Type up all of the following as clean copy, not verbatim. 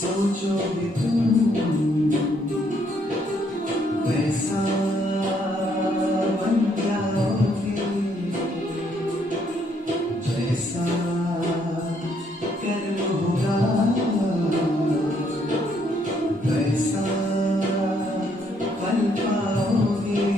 सोचोगे तुम वैसा बन जाओगे, जैसा कर्म होगा वैसा फल पाओगे।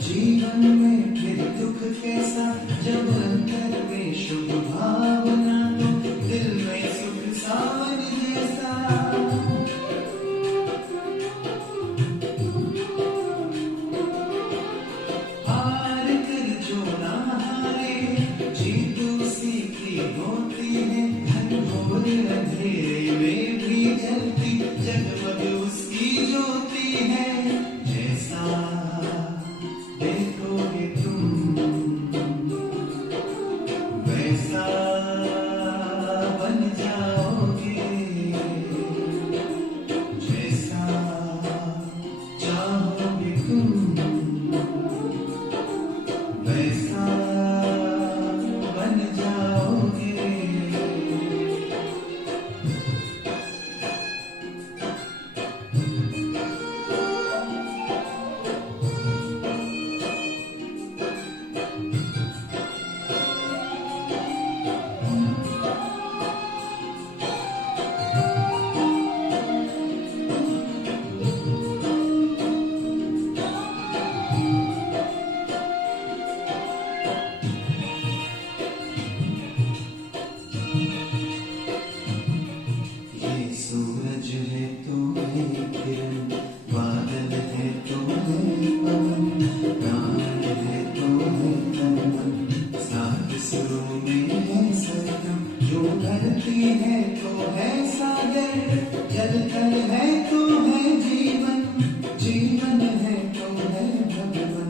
जीवन में फिर दुख कैसा, जब अंतर में शुभ भावना तो दिल में सुख सावन जैसा। हार कर जो ना हारे, जीत उसी की होती है। घनघोर अंधेरे में भी जलती जगमग उसकी ज्योति है। जैसा देखोगे तुम वैसा बन जाओगे, जैसा चाहोगे तुम वैसा बन जाओगे। सूरज है तो है किरण, बादल है तो है पवन, प्राण है तो है तन मन, सात सुरों में है सरगम। जो धरती है तो है सागर, जल थल है तो है जीवन, जीवन है तो है भगवन।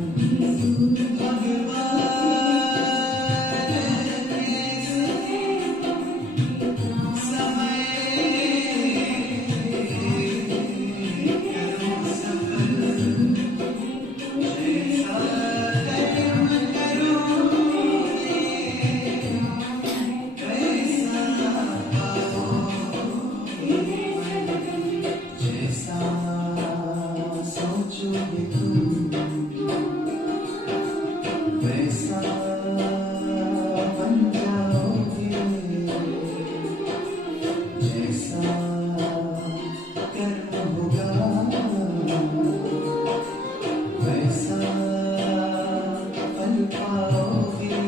सोचोगे तुम वैसा बन जाओगे, जैसा कर्म होगा वैसा फल पाओगे।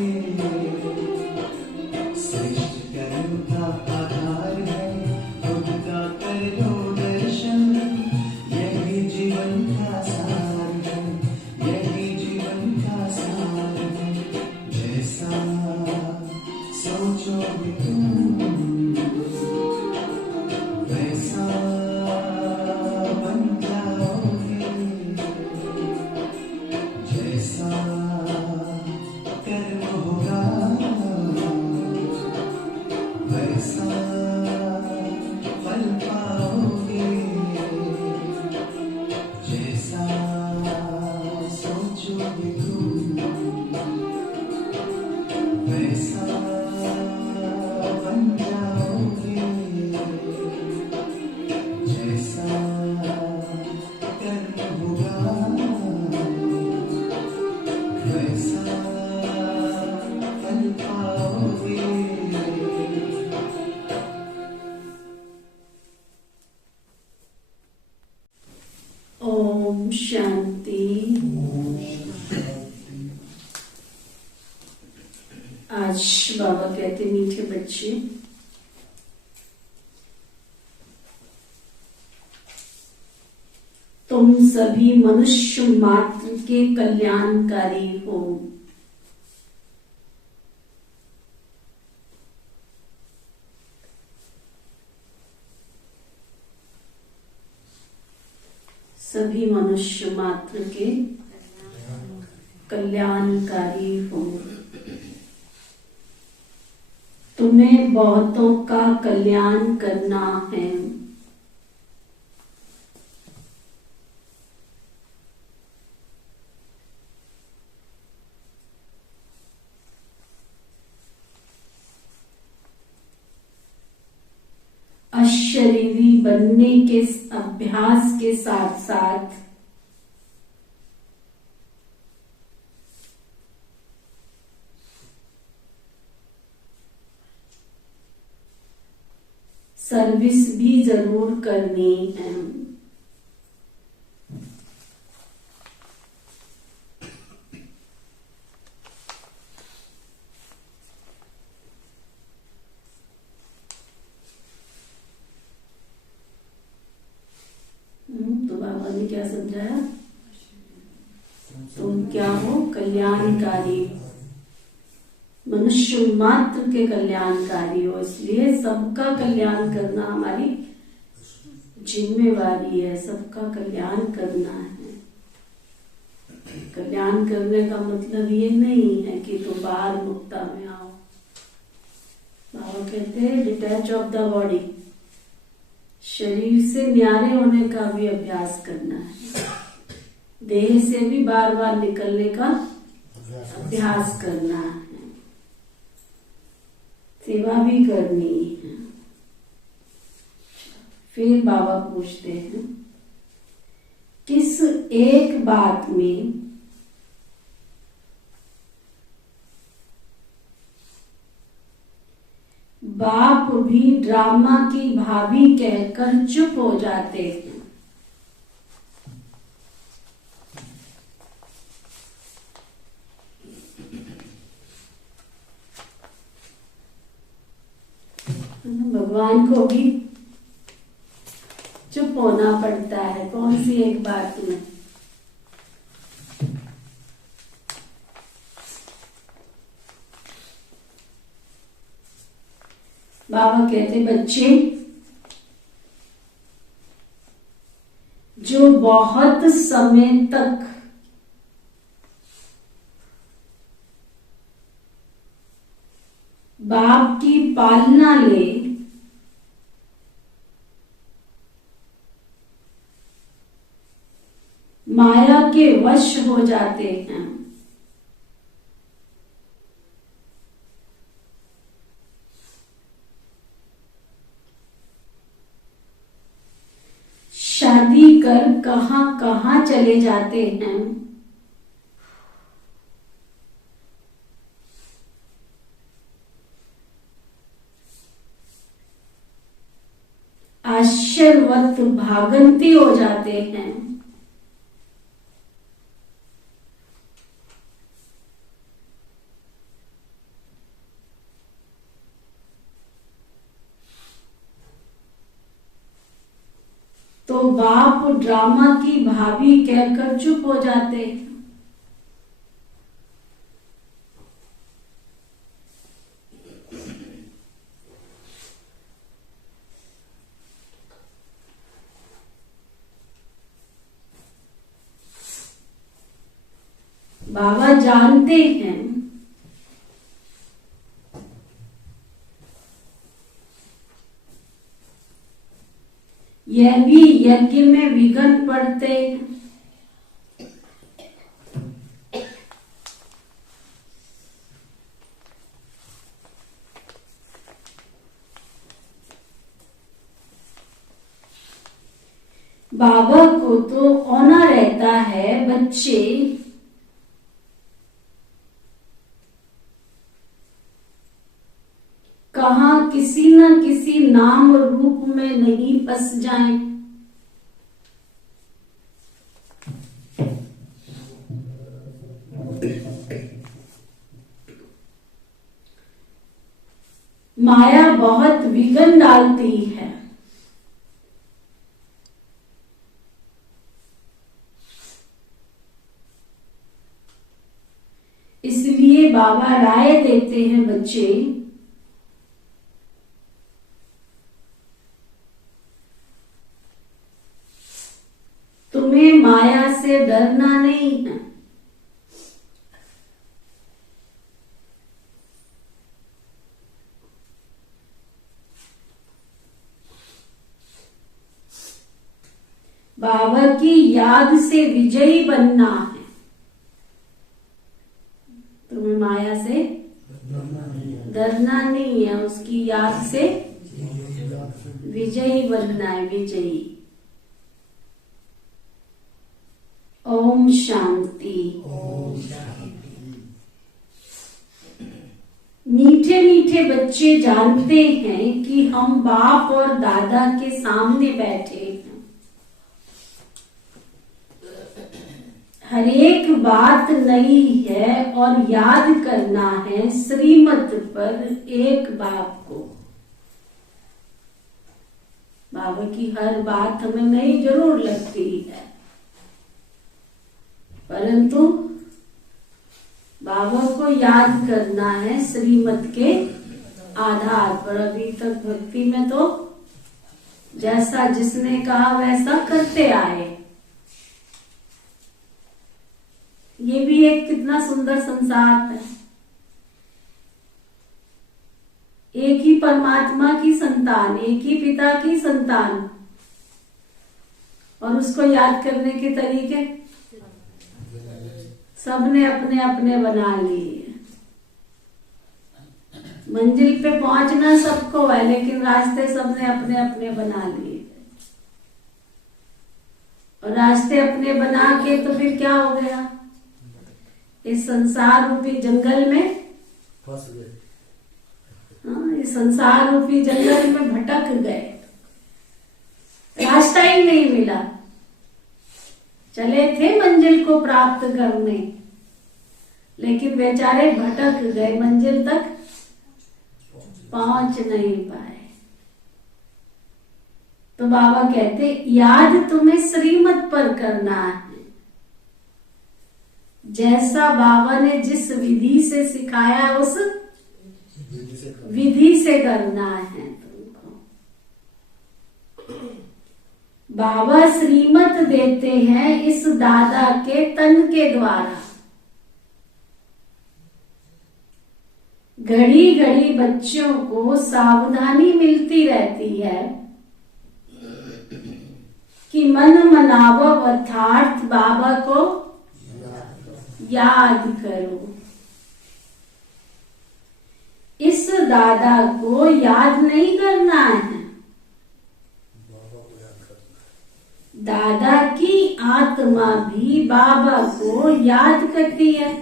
श्रेष्ठ कर्म का आधार है खुद का कर लो दर्शन, यही जीवन का सार है, यही जीवन का सार है। जैसा सोचोगे तुम वैसा बन जाओगे, जैसा कर्म होगा वैसा फल पाओगे। जैसा सोचोगे तुम वैसा बन जाओगे, जैसा कर्म होगा वैसा फल पाओगे। ओम शांति। आज बाबा कहते मीठे बच्चे, तुम तुम सभी मनुष्य मात्र के कल्याणकारी हो। सभी मनुष्य मात्र के कल्याणकारी हो। तुम्हें बहुतों का कल्याण करना है। अशरीरी बनने के अभ्यास के साथ साथ सर्विस भी जरूर करनी है। तो बाबा ने क्या समझाया? तुम क्या हो? कल्याणकारी। मनुष्य मात्र के कल्याणकारी हो, इसलिए सबका कल्याण करना हमारी जिम्मेवारी है। सबका कल्याण करना है। कल्याण करने का मतलब ये नहीं है कि तुम बाहर मुक्ता में आओ। बाबा कहते हैं डिटैच ऑफ द बॉडी, शरीर से न्यारे होने का भी अभ्यास करना है। देह से भी बार बार निकलने का अभ्यास करना है। सेवा भी करनी है। फिर बाबा पूछते हैं, किस एक बात में बाप भी ड्रामा की भाभी कहकर चुप हो जाते हैं? भगवान को भी चुप होना पड़ता है। कौन सी एक बात में? बाबा कहते बच्चे जो बहुत समय तक बाप की पालना ले माया के वश हो जाते हैं, शादी कर कहां कहां चले जाते हैं, आश्चर्यवत भागंती हो जाते हैं, तो बाप ड्रामा की भाभी कहकर चुप हो जाते हैं। बाबा जानते हैं यह भी यज्ञ में विघ्न पड़ते हैं। बाबा को तो औना रहता है बच्चे कहां किसी न किसी नाम रूप में नहीं फंस जाएं। माया बहुत विघ्न डालती है। इसलिए बाबा राय देते हैं, बच्चे तुम्हें माया से डरना नहीं है। बाबा की याद से विजयी बनना है। तुम्हें माया से डरना नहीं है, उसकी याद से विजयी बनना है, विजयी। ओम शांति। मीठे मीठे बच्चे जानते हैं कि हम बाप और दादा के सामने बैठे हैं। हर एक बात नई है और याद करना है श्रीमत पर एक बाप को। बाबा की हर बात हमें नई जरूर लगती है, परंतु बाबा को याद करना है श्रीमत के आधार पर। अभी तक भक्ति में तो जैसा जिसने कहा वैसा करते आए। ये भी एक कितना सुंदर संसार है। एक ही परमात्मा की संतान, एक ही पिता की संतान, और उसको याद करने के तरीके सबने अपने अपने बना लिए। मंजिल पे पहुंचना सबको है, लेकिन रास्ते सबने अपने अपने बना लिए। और रास्ते अपने बना के तो फिर क्या हो गया, इस संसार रूपी जंगल में फंस गए। हाँ, इस संसार रूपी जंगल में भटक गए, रास्ता ही नहीं मिला। चले थे मंजिल को प्राप्त करने, लेकिन बेचारे भटक गए, मंजिल तक पहुंच नहीं पाए। तो बाबा कहते याद तुम्हें श्रीमत पर करना है। जैसा बाबा ने जिस विधि से सिखाया उस विधि से करना है तुमको। बाबा श्रीमत देते हैं इस दादा के तन के द्वारा। घड़ी घड़ी बच्चों को सावधानी मिलती रहती है कि मन मनावो अर्थात बाबा को याद करो। इस दादा को याद नहीं करना है, दादा की आत्मा भी बाबा को याद करती है,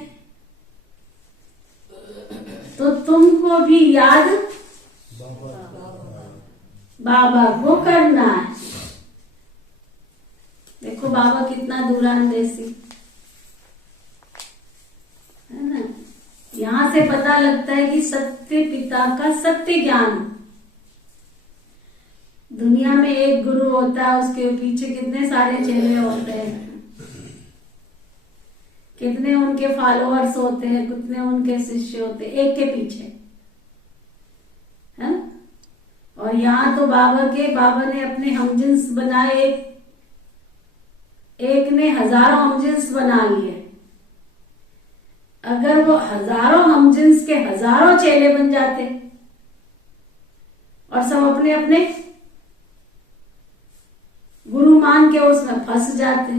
तो तुमको भी याद बाबा को करना है। देखो बाबा कितना दूरांदेशी है ना। यहां से पता लगता है कि सत्य पिता का सत्य ज्ञान। दुनिया में एक गुरु होता है, उसके पीछे कितने सारे चेले होते हैं, कितने उनके फॉलोअर्स होते हैं, कितने उनके शिष्य होते हैं, एक के पीछे है। और यहाँ तो बाबा ने अपने हमजिन्स बनाए, एक ने हजारों हमजिन्स बना लिए। अगर वो हजारों हमजिन्स के हजारों चेले बन जाते और सब अपने अपने गुरु मान के उसमें फंस जाते,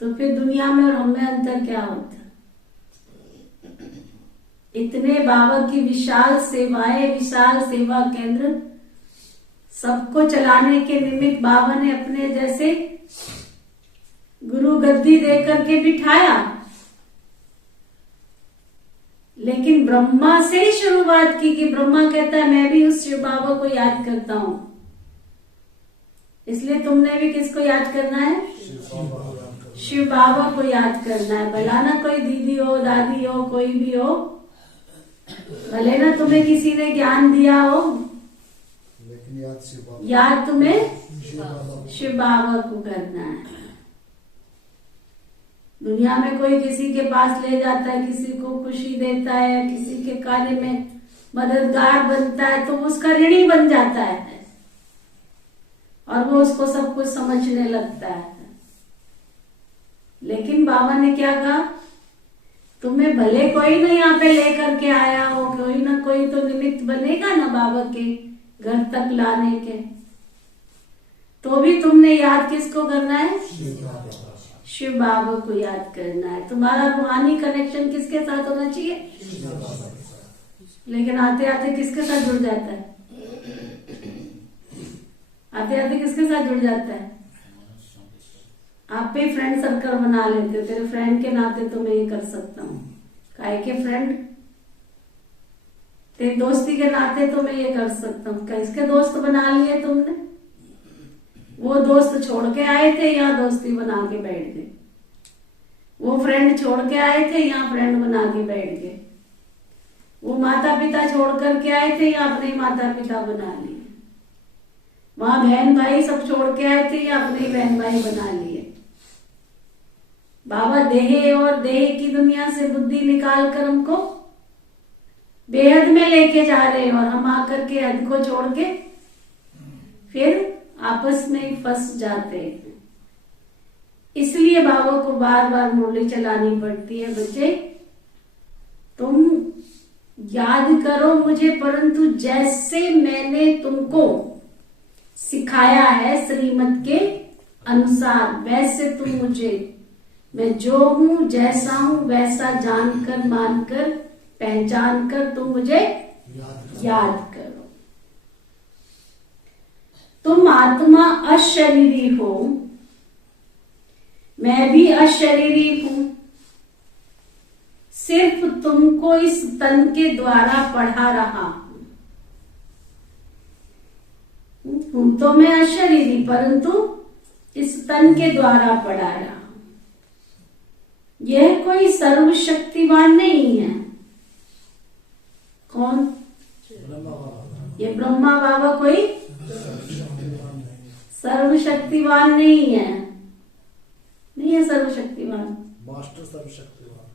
तो फिर दुनिया में और हमें अंतर क्या होता। इतने बाबा की विशाल सेवाएं, विशाल सेवा केंद्र, सबको चलाने के निमित्त बाबा ने अपने जैसे गुरु गद्दी दे करके बिठाया। लेकिन ब्रह्मा से ही शुरुआत की कि ब्रह्मा कहता है मैं भी उस शिव बाबा को याद करता हूं। इसलिए तुमने भी किसको याद करना है, शिव बाबा को याद करना है। भला ना कोई दीदी हो, दादी हो, कोई भी हो, भले ना तुम्हें किसी ने ज्ञान दिया हो, लेकिन याद तुम्हें शिव बाबा को करना है। दुनिया में कोई किसी के पास ले जाता है, किसी को खुशी देता है, किसी के कार्य में मददगार बनता है, तो उसका ऋणी बन जाता है और वो उसको सब कुछ समझने लगता है। लेकिन बाबा ने क्या कहा, तुम्हें भले कोई ना यहाँ पे लेकर के आया हो, कोई ना कोई तो निमित्त बनेगा ना बाबा के घर तक लाने के, तो भी तुमने याद किसको करना है? शिव बाबा को याद करना है। तुम्हारा रूहानी कनेक्शन किसके साथ होना चाहिए? लेकिन आते आते किसके साथ जुड़ जाता है? आते आते किसके साथ जुड़ जाता है? आप भी फ्रेंड सर्कल बना लेते हो, तेरे फ्रेंड के नाते तो मैं ये कर सकता हूँ, काहे के फ्रेंड, तेरी दोस्ती के नाते तो मैं ये कर सकता हूँ। किसके दोस्त बना लिए तुमने? वो दोस्त छोड़ के आए थे, यहाँ दोस्ती बना के बैठ गए। वो फ्रेंड छोड़ के आए थे, यहाँ फ्रेंड बना के बैठ गए। वो माता पिता छोड़ करके आए थे, यहाँ अपने माता पिता बना लिए। वहां बहन भाई सब छोड़ के आए थे, यहाँ अपने बहन भाई बना लिए। बाबा देह और देह की दुनिया से बुद्धि निकाल कर हमको बेहद में लेके जा रहे हैं, और हम आकर के हद को छोड़ के फिर आपस में ही फंस जाते हैं। इसलिए बाबा को बार बार मुरली चलानी पड़ती है, बच्चे तुम याद करो मुझे, परंतु जैसे मैंने तुमको सिखाया है श्रीमत के अनुसार, वैसे तुम मुझे, मैं जो हूं जैसा हूं वैसा जानकर मानकर पहचान कर तुम मुझे याद करो। तुम आत्मा अशरीरी हो, मैं भी अशरीरी हूं, सिर्फ तुमको इस तन के द्वारा पढ़ा रहा हूं तो मैं अशरीरी, परंतु इस तन के द्वारा पढ़ा रहा हूं। यह कोई सर्वशक्तिवान नहीं है। कौन? ये ब्रह्मा बाबा कोई सर्वशक्तिवान नहीं है, नहीं है सर्वशक्तिवान, मास्टर सर्वशक्तिवान।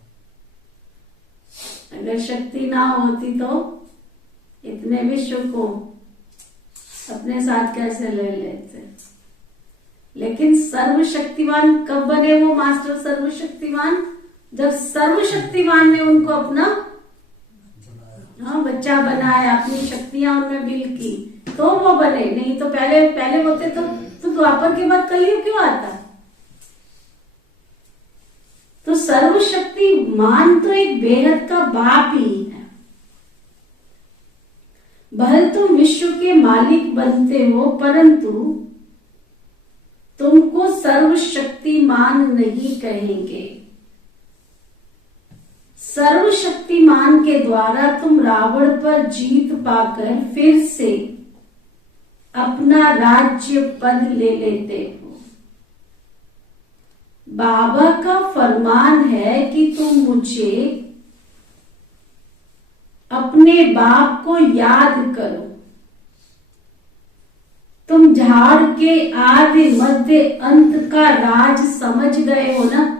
अगर शक्ति ना होती तो इतने विश्व को अपने साथ कैसे ले लेते। लेकिन सर्वशक्तिवान कब बने वो मास्टर सर्वशक्तिवान? जब सर्वशक्तिवान ने उनको अपना बच्चा बनाया, अपनी शक्तियां उनमें बिल की, तो वो बने। नहीं तो पहले होते तो द्वापर के बाद कलयुग क्यों आता? तो सर्वशक्तिमान तो एक बेहद का बाप ही है। भले तुम विश्व के मालिक बनते हो, परंतु तुमको सर्वशक्तिमान नहीं कहेंगे। सर्वशक्तिमान के द्वारा तुम रावण पर जीत पाकर फिर से अपना राज्य पद ले लेते हो। बाबा का फरमान है कि तुम मुझे अपने बाप को याद करो। तुम झाड़ के आदि मध्य अंत का राज समझ गए हो ना?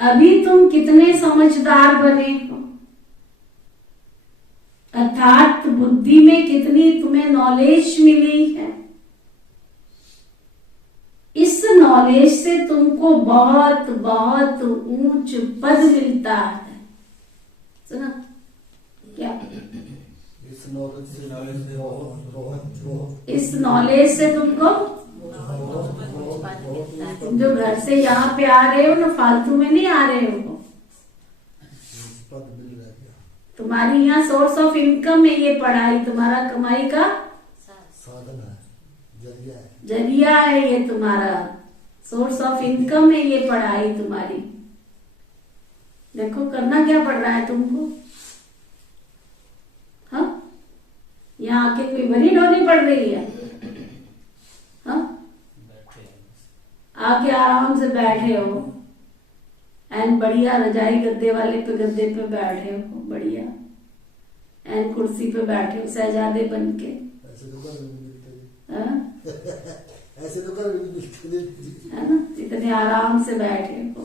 अभी तुम कितने समझदार बने हो, अर्थात बुद्धि में कितनी तुम्हें नॉलेज मिली है। इस नॉलेज से तुमको बहुत बहुत ऊंच पद मिलता है। सुना क्या? इस नॉलेज से बहुत इस नॉलेज से तुमको तुम जो घर से यहाँ पे आ रहे हो ना, फालतू में नहीं आ रहे हो। पद मिल रहा है। तुम्हारी यहाँ सोर्स ऑफ इनकम है ये पढ़ाई, तुम्हारा कमाई का साधन है, जरिया है, जरिया है ये, तुम्हारा सोर्स ऑफ इनकम है ये पढ़ाई तुम्हारी। देखो करना क्या पड़ रहा है तुमको। हाँ, यहाँ आके कोई बनी ढोनी पड़ रही है? हाँ, आके आराम से बैठे हो एंड बढ़िया रजाई गद्दे वाले पे गद्दे पे बैठे हो, बढ़िया एंड कुर्सी पे बैठे हो शहजादे बन के। ऐसे तो कर मिलते हाँ? ऐसे तो कर मिलते है ना? इतने कितने आराम से बैठे हो,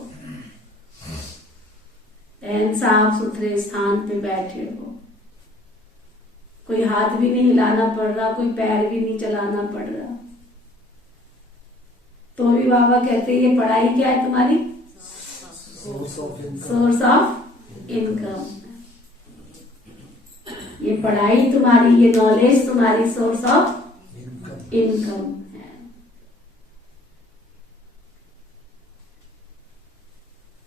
साफ सुथरे स्थान पे बैठे हो, कोई हाथ भी नहीं हिलाना पड़ रहा, कोई पैर भी नहीं चलाना पड़ रहा। तो भी बाबा कहते हैं ये पढ़ाई क्या है तुम्हारी? Source of income. ये पढ़ाई तुम्हारी, ये नॉलेज तुम्हारी सोर्स ऑफ इनकम है।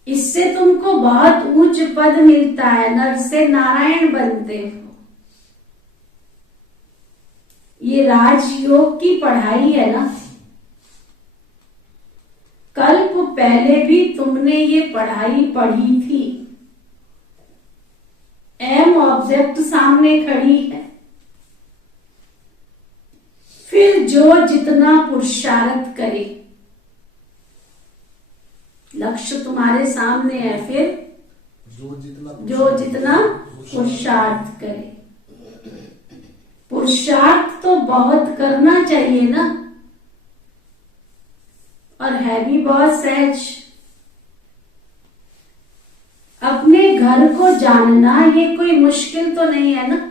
इससे तुमको बहुत उच्च पद मिलता है, नर से नारायण बनते हो। ये राजयोग की पढ़ाई है ना। कल्प पहले भी तुमने ये पढ़ाई पढ़ी थी। एम ऑब्जेक्ट सामने खड़ी है, फिर जो जितना पुरुषार्थ करे, लक्ष्य तुम्हारे सामने है, फिर जो जितना पुरुषार्थ करे। पुरुषार्थ तो बहुत करना चाहिए ना, और है भी बहुत सहज। अपने घर को जानना ये कोई मुश्किल तो नहीं है ना।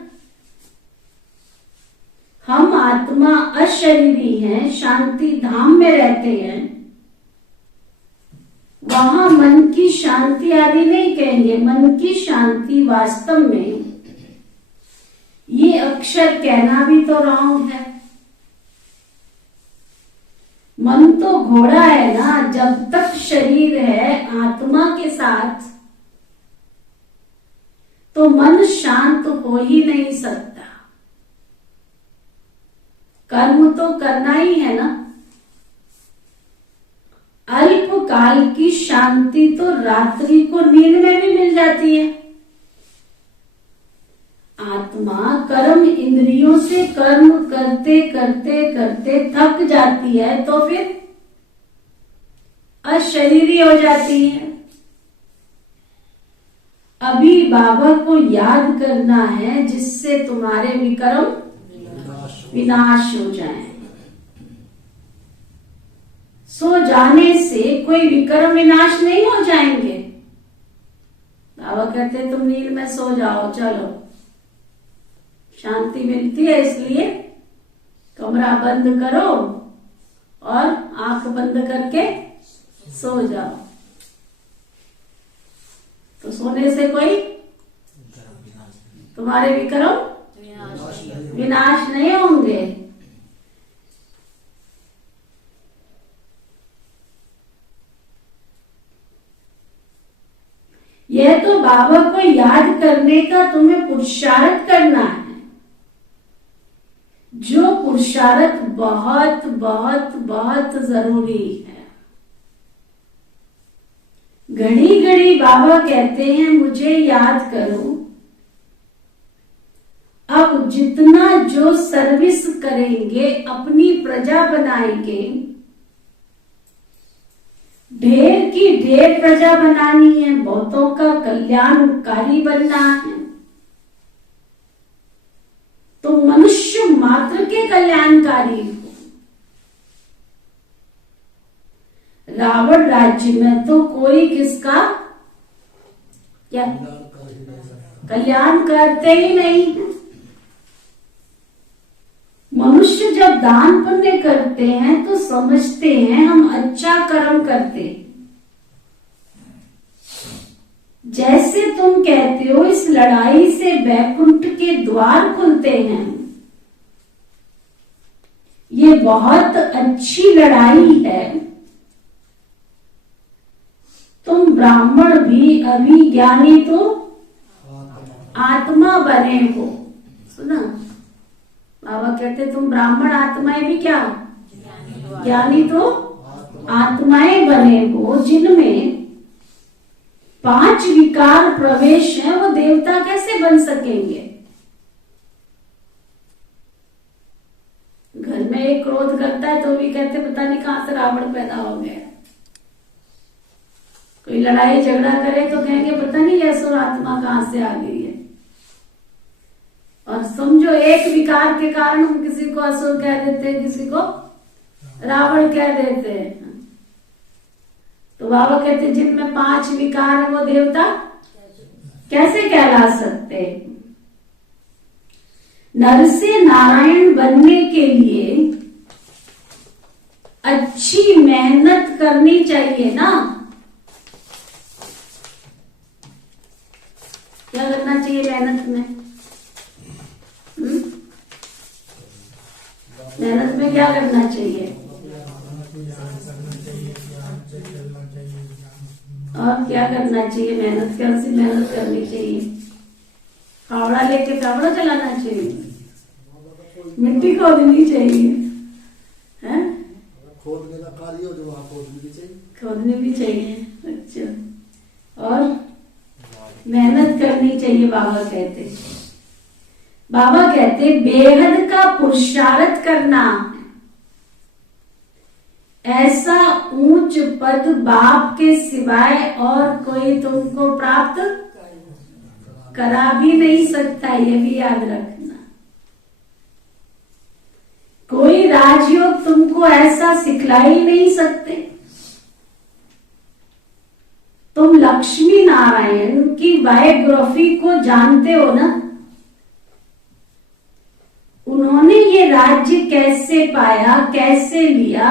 हम आत्मा अशरीरी हैं, शांति धाम में रहते हैं। वहां मन की शांति आदि नहीं कहेंगे, मन की शांति वास्तव में ये अक्षर कहना भी तो रॉन्ग है। मन तो घोड़ा है ना, जब तक शरीर है आत्मा के साथ तो मन शांत हो ही नहीं सकता। कर्म तो करना ही है ना। अल्प काल की शांति तो रात्रि को नींद में भी मिल जाती है। आत्मा कर्म इंद्रियों से कर्म करते करते करते थक जाती है, तो फिर अशरीरी हो जाती है। अभी बाबा को याद करना है, जिससे तुम्हारे विकर्म विनाश हो जाएं। सो जाने से कोई विकर्म विनाश नहीं हो जाएंगे। बाबा कहते तुम नींद में सो जाओ, चलो शांति मिलती है, इसलिए कमरा बंद करो और आंख बंद करके सो जाओ। तो सोने से कोई तुम्हारे विक्रम विनाश नहीं होंगे। यह तो बाबा को याद करने का तुम्हें पुरुषार्थ करना है, जो पुरुषार्थ बहुत बहुत बहुत जरूरी है। घड़ी घड़ी बाबा कहते हैं मुझे याद करो। अब जितना जो सर्विस करेंगे, अपनी प्रजा बनाएंगे, ढेर की ढेर प्रजा बनानी है, बहुतों का कल्याणकारी बनना है, तो मनुष्य मात्र के कल्याणकारी हो। रावण राज्य में तो कोई किसका क्या कल्याण करते ही नहीं। मनुष्य जब दान पुण्य करते हैं तो समझते हैं हम अच्छा कर्म करते। जैसे तुम कहते हो इस लड़ाई से वैकुंठ के द्वार खुलते हैं, ये बहुत अच्छी लड़ाई है। तुम ब्राह्मण भी अभी ज्ञानी तो आत्मा बने हो। सुना बाबा कहते तुम ब्राह्मण आत्माएं भी क्या ज्ञानी तो आत्माएं बने हो, जिनमें 5 विकार प्रवेश है। वो देवता कैसे बन सकेंगे? घर में एक क्रोध करता है तो भी कहते पता नहीं कहां से रावण पैदा हो गया। कोई लड़ाई झगड़ा करे तो कहेंगे पता नहीं असुर आत्मा कहां से आ गई है। और समझो एक विकार के कारण हम किसी को असुर कह देते हैं, किसी को रावण कह देते हैं। तो बाबा कहते जिनमें 5 विकार है वो देवता कैसे कहला सकते? नर से नारायण बनने के लिए अच्छी मेहनत करनी चाहिए ना। क्या करना चाहिए मेहनत में? मेहनत में क्या करना चाहिए? और क्या करना चाहिए? मेहनत कैसी मेहनत करनी चाहिए? फावड़ा लेके फावड़ा चलाना चाहिए, मिट्टी खोदनी चाहिए, है? खोदने का कार्य हो जो वहाँ खोदनी भी चाहिए। खोदनी भी चाहिए। अच्छा, और मेहनत करनी चाहिए। बाबा कहते बेहद का पुरुषार्थ करना, ऐसा ऊंच पद बाप के सिवाय और कोई तुमको प्राप्त करा भी नहीं सकता, ये भी याद रखना। कोई राजयोग तुमको ऐसा सिखला ही नहीं सकते। तुम लक्ष्मी नारायण की बायोग्राफी को जानते हो ना। उन्होंने ये राज्य कैसे पाया, कैसे लिया,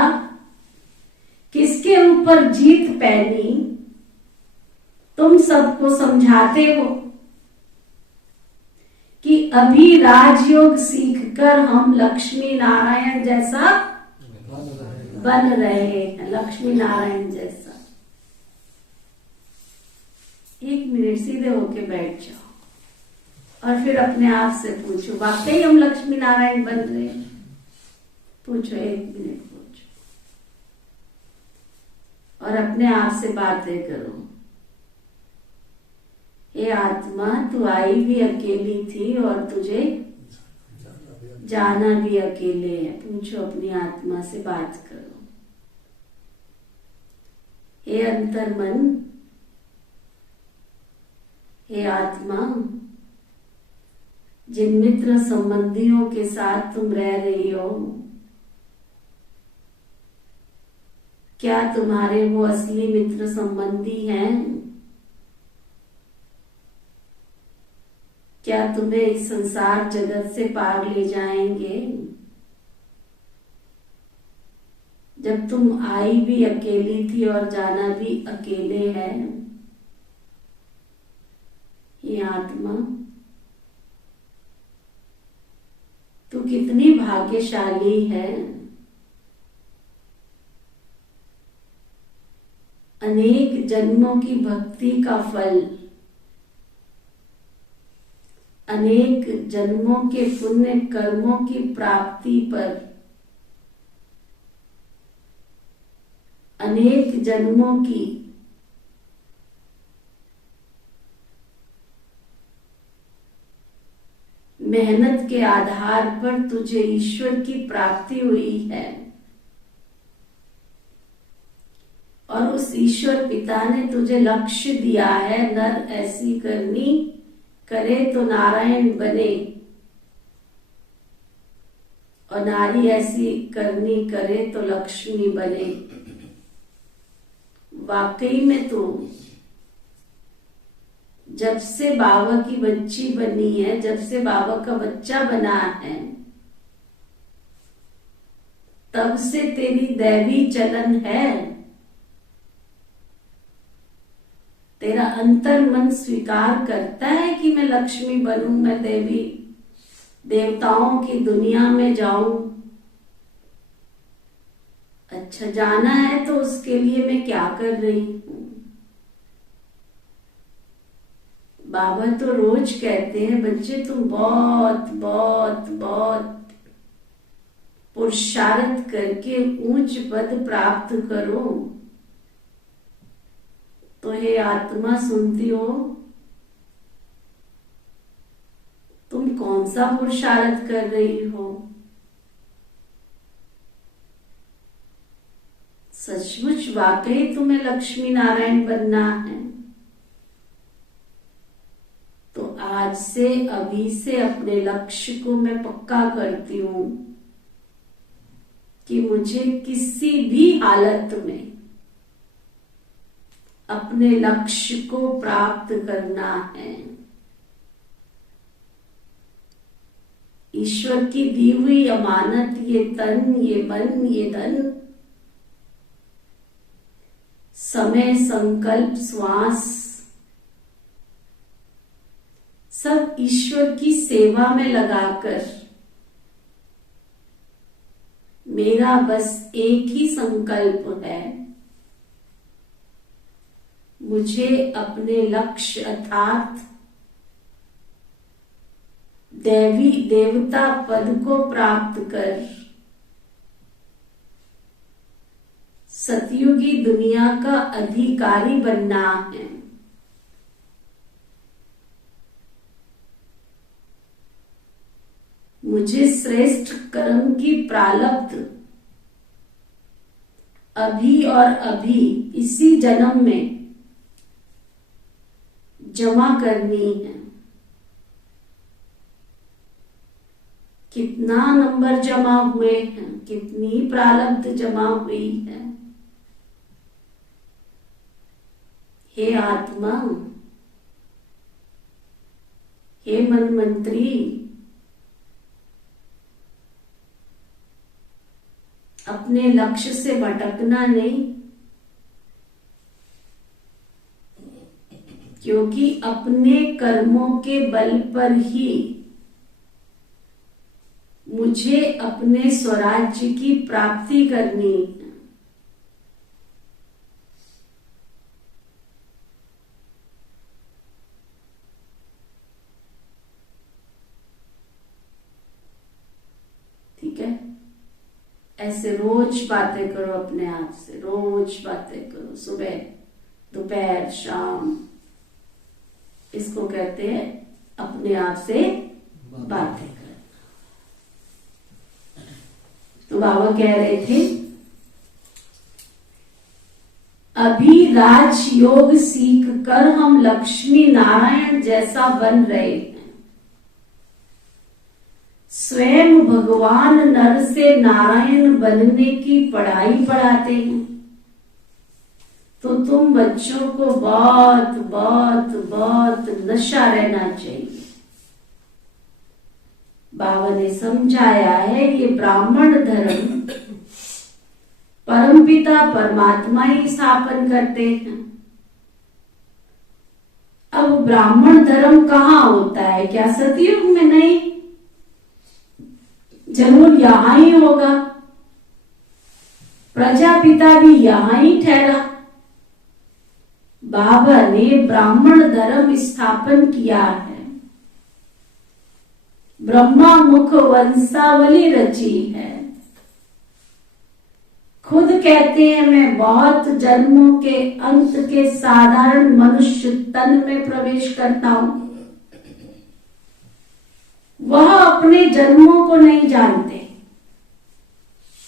किसके ऊपर जीत पहनी, तुम सबको समझाते हो कि अभी राजयोग सीखकर हम लक्ष्मी नारायण जैसा बन रहे हैं। लक्ष्मी नारायण जैसा। 1 मिनट सीधे होके बैठ जाओ और फिर अपने आप से पूछो वाकई हम लक्ष्मी नारायण बन रहे हैं? पूछो, 1 मिनट पूछो और अपने आप से बातें करो। ये आत्मा, तू आई भी अकेली थी और तुझे जाना भी अकेले है। पूछो अपनी आत्मा से, बात करो। हे अंतर्मन, हे आत्मा, जिन मित्र संबंधियों के साथ तुम रह रही हो, क्या तुम्हारे वो असली मित्र संबंधी हैं? क्या तुम्हें इस संसार जगत से पार ले जाएंगे? जब तुम आई भी अकेली थी और जाना भी अकेले है। ये आत्मा, तू कितनी भाग्यशाली है। अनेक जन्मों की भक्ति का फल, अनेक जन्मों के पुण्य कर्मों की प्राप्ति पर, अनेक जन्मों की मेहनत के आधार पर तुझे ईश्वर की प्राप्ति हुई है। और उस ईश्वर पिता ने तुझे लक्ष्य दिया है, नर ऐसी करनी करे तो नारायण बने और नारी ऐसी करनी करे तो लक्ष्मी बने। वाकई में तो जब से बाबा की बच्ची बनी है, जब से बाबा का बच्चा बना है, तब से तेरी दैवी चलन है। तेरा अंतर मन स्वीकार करता है कि मैं लक्ष्मी बनूं, मैं देवी देवताओं की दुनिया में जाऊं। अच्छा, जाना है तो उसके लिए मैं क्या कर रही हूं? बाबा तो रोज कहते हैं, बच्चे तुम बहुत बहुत बहुत पुरुषार्थ करके ऊंच पद प्राप्त करो। तो हे आत्मा, सुनती हो? तुम कौन सा पुरुषार्थ कर रही हो? सचमुच वाकई तुम्हें लक्ष्मी नारायण बनना है तो आज से, अभी से अपने लक्ष्य को मैं पक्का करती हूं कि मुझे किसी भी हालत में अपने लक्ष्य को प्राप्त करना है। ईश्वर की दी हुई अमानत, ये तन, ये मन, ये धन, समय, संकल्प, श्वास, सब ईश्वर की सेवा में लगाकर मेरा बस एक ही संकल्प है, मुझे अपने लक्ष्य अर्थात देवी देवता पद को प्राप्त कर सतयुगी दुनिया का अधिकारी बनना है। मुझे श्रेष्ठ कर्म की प्रारब्ध अभी और अभी इसी जन्म में जमा करनी है। कितना नंबर जमा हुए हैं, कितनी प्रारब्ध जमा हुई है। हे आत्मा, हे मनमंत्री, अपने लक्ष्य से भटकना नहीं, क्योंकि अपने कर्मों के बल पर ही मुझे अपने स्वराज्य की प्राप्ति करनी है। ठीक है, ऐसे रोज बातें करो अपने आप से, रोज बातें करो, सुबह, दोपहर, शाम। इसको कहते हैं अपने आप से बातें करना। तो बाबा कह रहे थे, अभी राजयोग सीख कर हम लक्ष्मी नारायण जैसा बन रहे हैं। स्वयं भगवान नर से नारायण बनने की पढ़ाई पढ़ाते हैं, तो तुम बच्चों को बहुत बहुत बहुत नशा रहना चाहिए। बाबा ने समझाया है, ये ब्राह्मण धर्म परमपिता परमात्मा ही स्थापन करते हैं। अब ब्राह्मण धर्म कहाँ होता है? क्या सतयुग में? नहीं, जरूर यहां ही होगा। प्रजापिता भी यहां ही ठहरा। बाबा ने ब्राह्मण धर्म स्थापन किया है, ब्रह्मा मुख वंशावली रची है। खुद कहते हैं, मैं बहुत जन्मों के अंत के साधारण मनुष्य तन में प्रवेश करता हूं। वह अपने जन्मों को नहीं जानते।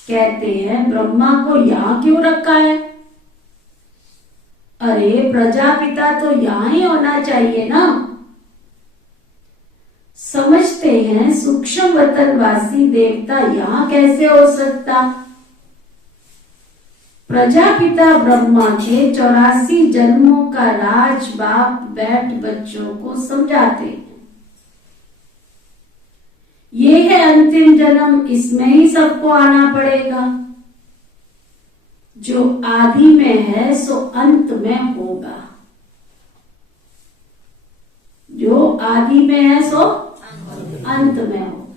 कहते हैं, ब्रह्मा को यहां क्यों रखा है? अरे प्रजापिता तो यहां ही होना चाहिए ना। समझते हैं सूक्ष्म वतनवासी देवता यहां कैसे हो सकता? प्रजापिता ब्रह्मा के 84 जन्मों का राज बाप बैठ बच्चों को समझाते हैं। ये है अंतिम जन्म, इसमें ही सबको आना पड़ेगा। जो आदि में है सो अंत में होगा। जो आदि में है सो अंत में होगा।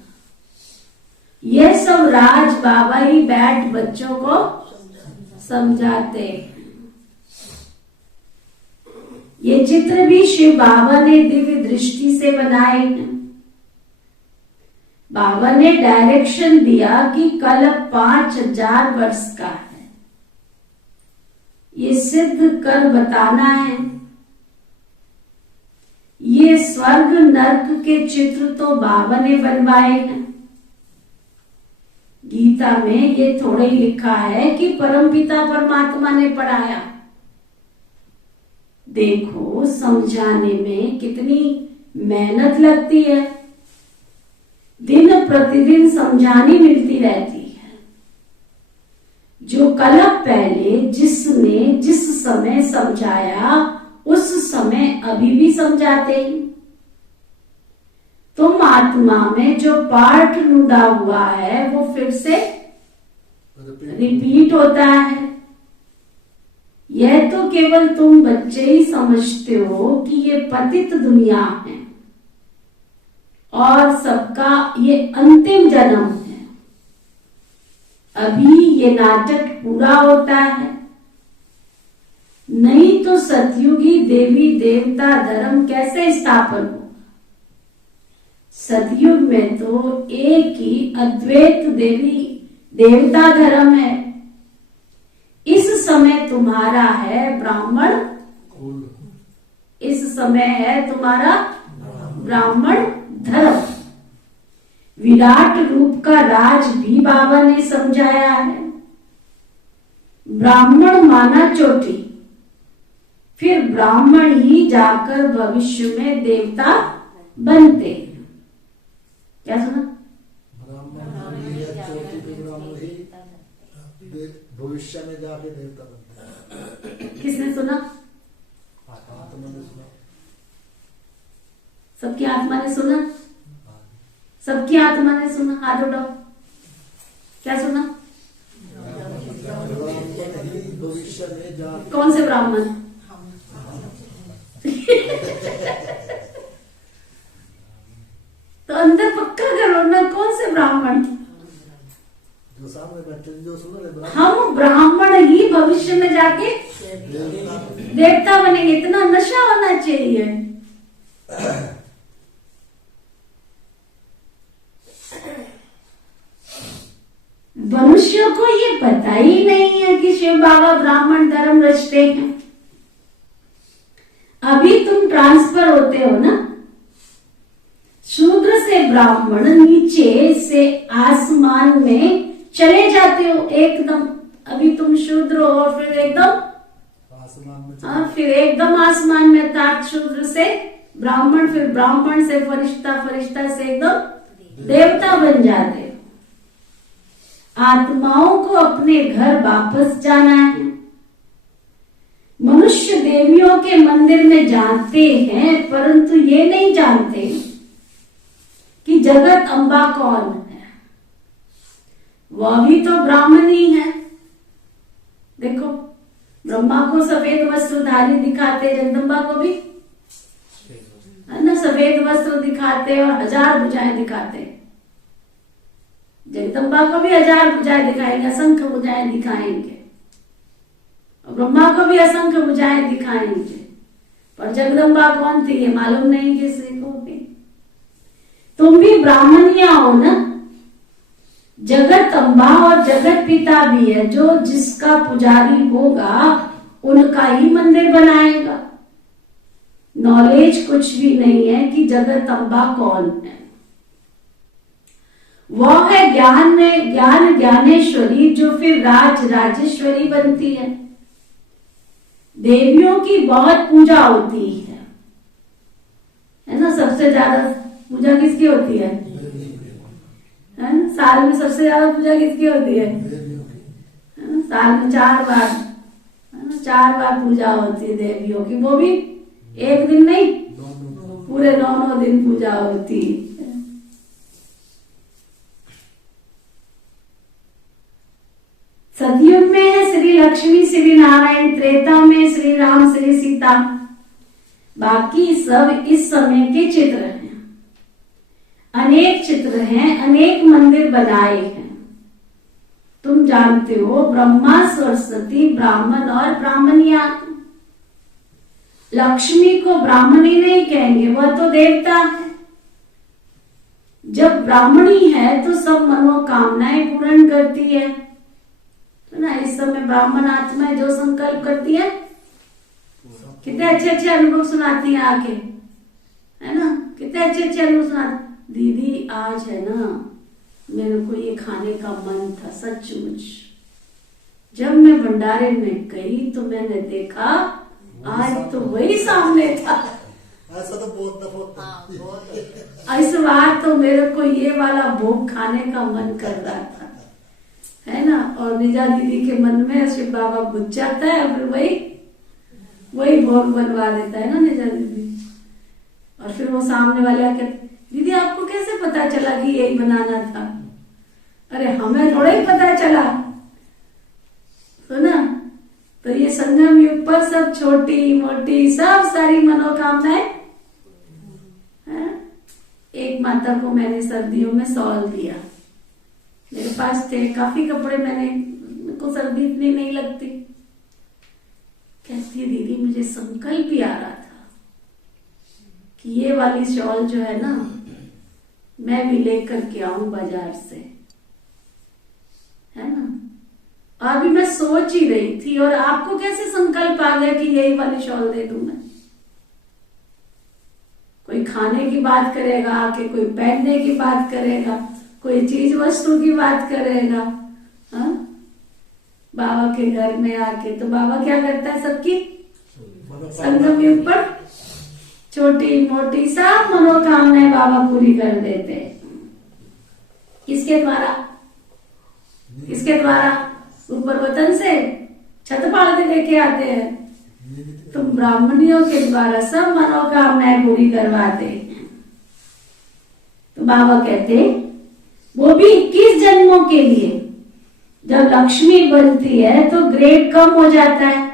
ये सब राज बाबा ही बैठ बच्चों को समझाते हैं। ये चित्र भी शिव बाबा ने दिव्य दृष्टि से बनाए हैं। बाबा ने डायरेक्शन दिया कि कल 5000 वर्ष का है, ये सिद्ध कर बताना है। ये स्वर्ग नर्क के चित्र तो बाबा ने बनवाए हैं। गीता में ये थोड़ा ही लिखा है कि परमपिता परमात्मा ने पढ़ाया। देखो समझाने में कितनी मेहनत लगती है, दिन प्रतिदिन समझानी मिलती रहती है। जो कलप पहले जिसने जिस समय समझाया उस समय अभी भी समझाते ही। तुम आत्मा में जो पाठ रुंधा हुआ है वो फिर से रिपीट होता है। यह तो केवल तुम बच्चे ही समझते हो कि ये पतित दुनिया है और सबका ये अंतिम जन्म है। अभी ये नाटक पूरा होता है, नहीं तो सतयुगी देवी देवता धर्म कैसे स्थापन होगा। सतयुग में तो एक ही अद्वैत देवी देवता धर्म है। इस समय तुम्हारा है ब्राह्मण, इस समय है तुम्हारा ब्राह्मण धर्म। विराट रूप का राज भी बाबा ने समझाया है। ब्राह्मण माना चोटी, फिर ब्राह्मण ही जाकर भविष्य में देवता बनते हैं। क्या सुना? भविष्य में जाके देवता बनते हैं। किसने सुना? आत्मा ने सुना। सबकी आत्मा ने सुना? सबकी आत्मा ने सुना? हाथ उठाओ। क्या सुना? भविष्य में जा। कौन से ब्राह्मण? तो अंदर पक्का करो ना, कौन से ब्राह्मण? जो सामने बैठे जो सुन रहे हम ब्राह्मण ही भविष्य में जाके देवता बनेंगे। इतना नशा होना चाहिए। मनुष्यों को ये पता ही नहीं है कि शिव बाबा ब्राह्मण धर्म रचते हैं। अभी तुम ट्रांसफर होते हो ना, शूद्र से ब्राह्मण, नीचे से आसमान में चले जाते हो एकदम। अभी तुम शूद्र हो, फिर एकदम आसमान में, हाँ, फिर एकदम आसमान में, अर्थात शूद्र से ब्राह्मण, फिर ब्राह्मण से फरिश्ता, फरिश्ता से एकदम देवता बन जाते हो। आत्माओं को अपने घर वापस जाना है। मनुष्य देवियों के मंदिर में जाते हैं, परंतु ये नहीं जानते कि जगत अम्बा कौन है। वह भी तो ब्राह्मण ही है। देखो, ब्रह्मा को सफेद वस्त्रधारी दिखाते, जगदम्बा को भी है ना सफेद वस्त्र दिखाते और 1000 भुजाएं दिखाते। जगदम्बा को भी 1000 भुजाएं दिखाएंगे, असंख्य भुजाएं दिखाएंगे, और ब्रह्मा को भी असंख्य भुजाएं दिखाएंगे। पर जगदम्बा कौन थी ये मालूम नहीं किसी को भी। तुम भी ब्राह्मणिया हो ना। जगत अम्बा और जगत पिता भी है। जो जिसका पुजारी होगा उनका ही मंदिर बनाएगा। नॉलेज कुछ भी नहीं है कि जगत अम्बा कौन है। वह है ज्ञान में ज्ञान ज्ञानेश्वरी, जो फिर राज राजेश्वरी बनती है। देवियों की बहुत पूजा होती है ना। सबसे ज्यादा पूजा किसकी होती है ना? साल में सबसे ज्यादा पूजा किसकी होती है ना? साल में 4 बार है ना, 4 बार पूजा होती है देवियों की। वो भी एक दिन नहीं, पूरे 9 दिन पूजा होती है। सतयुग में है श्री लक्ष्मी, श्री नारायण। त्रेता में श्री राम, श्री सीता। बाकी सब इस समय के चित्र हैं। अनेक चित्र हैं, अनेक मंदिर बनाए हैं। तुम जानते हो ब्रह्मा, सरस्वती, ब्राह्मण और ब्राह्मणिया। लक्ष्मी को ब्राह्मणी नहीं कहेंगे, वह तो देवता है। जब ब्राह्मणी है तो सब मनोकामनाएं पूर्ण करती है ना। इस समय ब्राह्मण आत्माएं जो संकल्प करती है, कितने अच्छे अच्छे अनुभव सुनाती हैं आके, है ना। कितने अच्छे अच्छे अनुभव सुनाती। दीदी आज है ना, मेरे को ये खाने का मन था सचमुच। जब मैं भंडारे में गई तो मैंने देखा आज तो वही सामने था। ऐसा तो बहुत दफा होता है। इस बार तो मेरे को ये वाला भोग खाने का मन कर रहा था। है ना। और निजा दीदी के मन में शिव बाबा बुझ जाता है, और फिर वही भोग बनवा देता है ना निजा दीदी। और फिर वो सामने वाले आके, दीदी आपको कैसे पता चला कि यही बनाना था? अरे हमें थोड़ा ही पता चला, तो ना। तो ये संगम युग पर सब छोटी मोटी सब सारी मनोकामनाएं, एक माता को मैंने सर्दियों में शॉल दिया, मेरे पास थे काफी कपड़े, मेरे को सर्दी इतनी नहीं लगती। कहती है दीदी मुझे संकल्प ही आ रहा था कि ये वाली शॉल जो है ना मैं भी लेकर के आऊं बाजार से, है ना। अभी मैं सोच ही रही थी, और आपको कैसे संकल्प आ गया कि यही वाली शॉल दे दूं मैं? कोई खाने की बात करेगा आके, कोई पहनने की बात करेगा, कोई चीज वस्तु की बात करेगा, हाँ, बाबा के घर में आके। तो बाबा क्या करता है? सबकी संगम युग पर छोटी मोटी सब मनोकामनाएं बाबा पूरी कर देते हैं। किसके द्वारा? किसके द्वारा? ऊपर वतन से छत पाल के लेके आते हैं, तो ब्राह्मणियों के द्वारा सब मनोकामनाएं पूरी करवाते हैं। तो बाबा कहते वो भी 21 जन्मों के लिए। जब लक्ष्मी बनती है तो ग्रेड कम हो जाता है।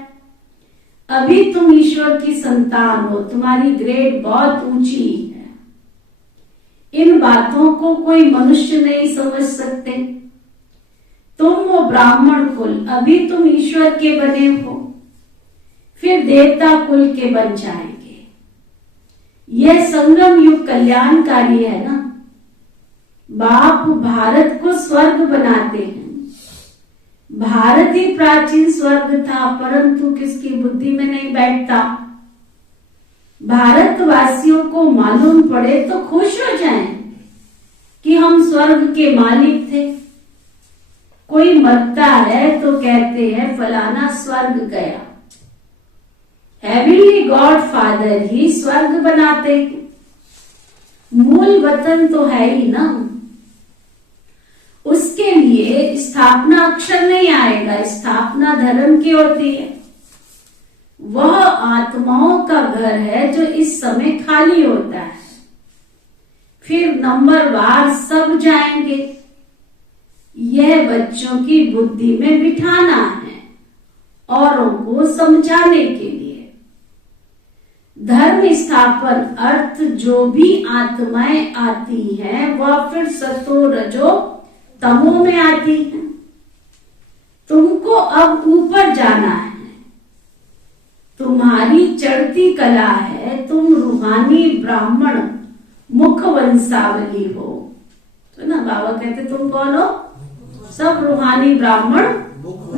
अभी तुम ईश्वर की संतान हो, तुम्हारी ग्रेड बहुत ऊंची है। इन बातों को कोई मनुष्य नहीं समझ सकते। तुम वो ब्राह्मण कुल, अभी तुम ईश्वर के बने हो, फिर देवता कुल के बन जाएंगे। यह संगम युग कल्याणकारी है ना। बाप भारत को स्वर्ग बनाते हैं। भारत ही प्राचीन स्वर्ग था, परंतु किसकी बुद्धि में नहीं बैठता। भारतवासियों को मालूम पड़े तो खुश हो जाएं कि हम स्वर्ग के मालिक थे। कोई मरता है तो कहते हैं फलाना स्वर्ग गया। हेवनली गॉड फादर ही स्वर्ग बनाते। मूल वतन तो है ही ना। उसके लिए स्थापना अक्षर नहीं आएगा, स्थापना धर्म की होती है। वह आत्माओं का घर है जो इस समय खाली होता है। फिर नंबरवार सब जाएंगे। यह बच्चों की बुद्धि में बिठाना है, औरों को समझाने के लिए। धर्म स्थापन अर्थ जो भी आत्माएं आती हैं वह फिर सतो रजो तमो में आती हैं। तुमको अब ऊपर जाना है। तुम्हारी चढ़ती कला है। तुम रूहानी ब्राह्मण मुख वंशावली हो। तो ना बाबा कहते तुम कौन हो? सब रूहानी ब्राह्मण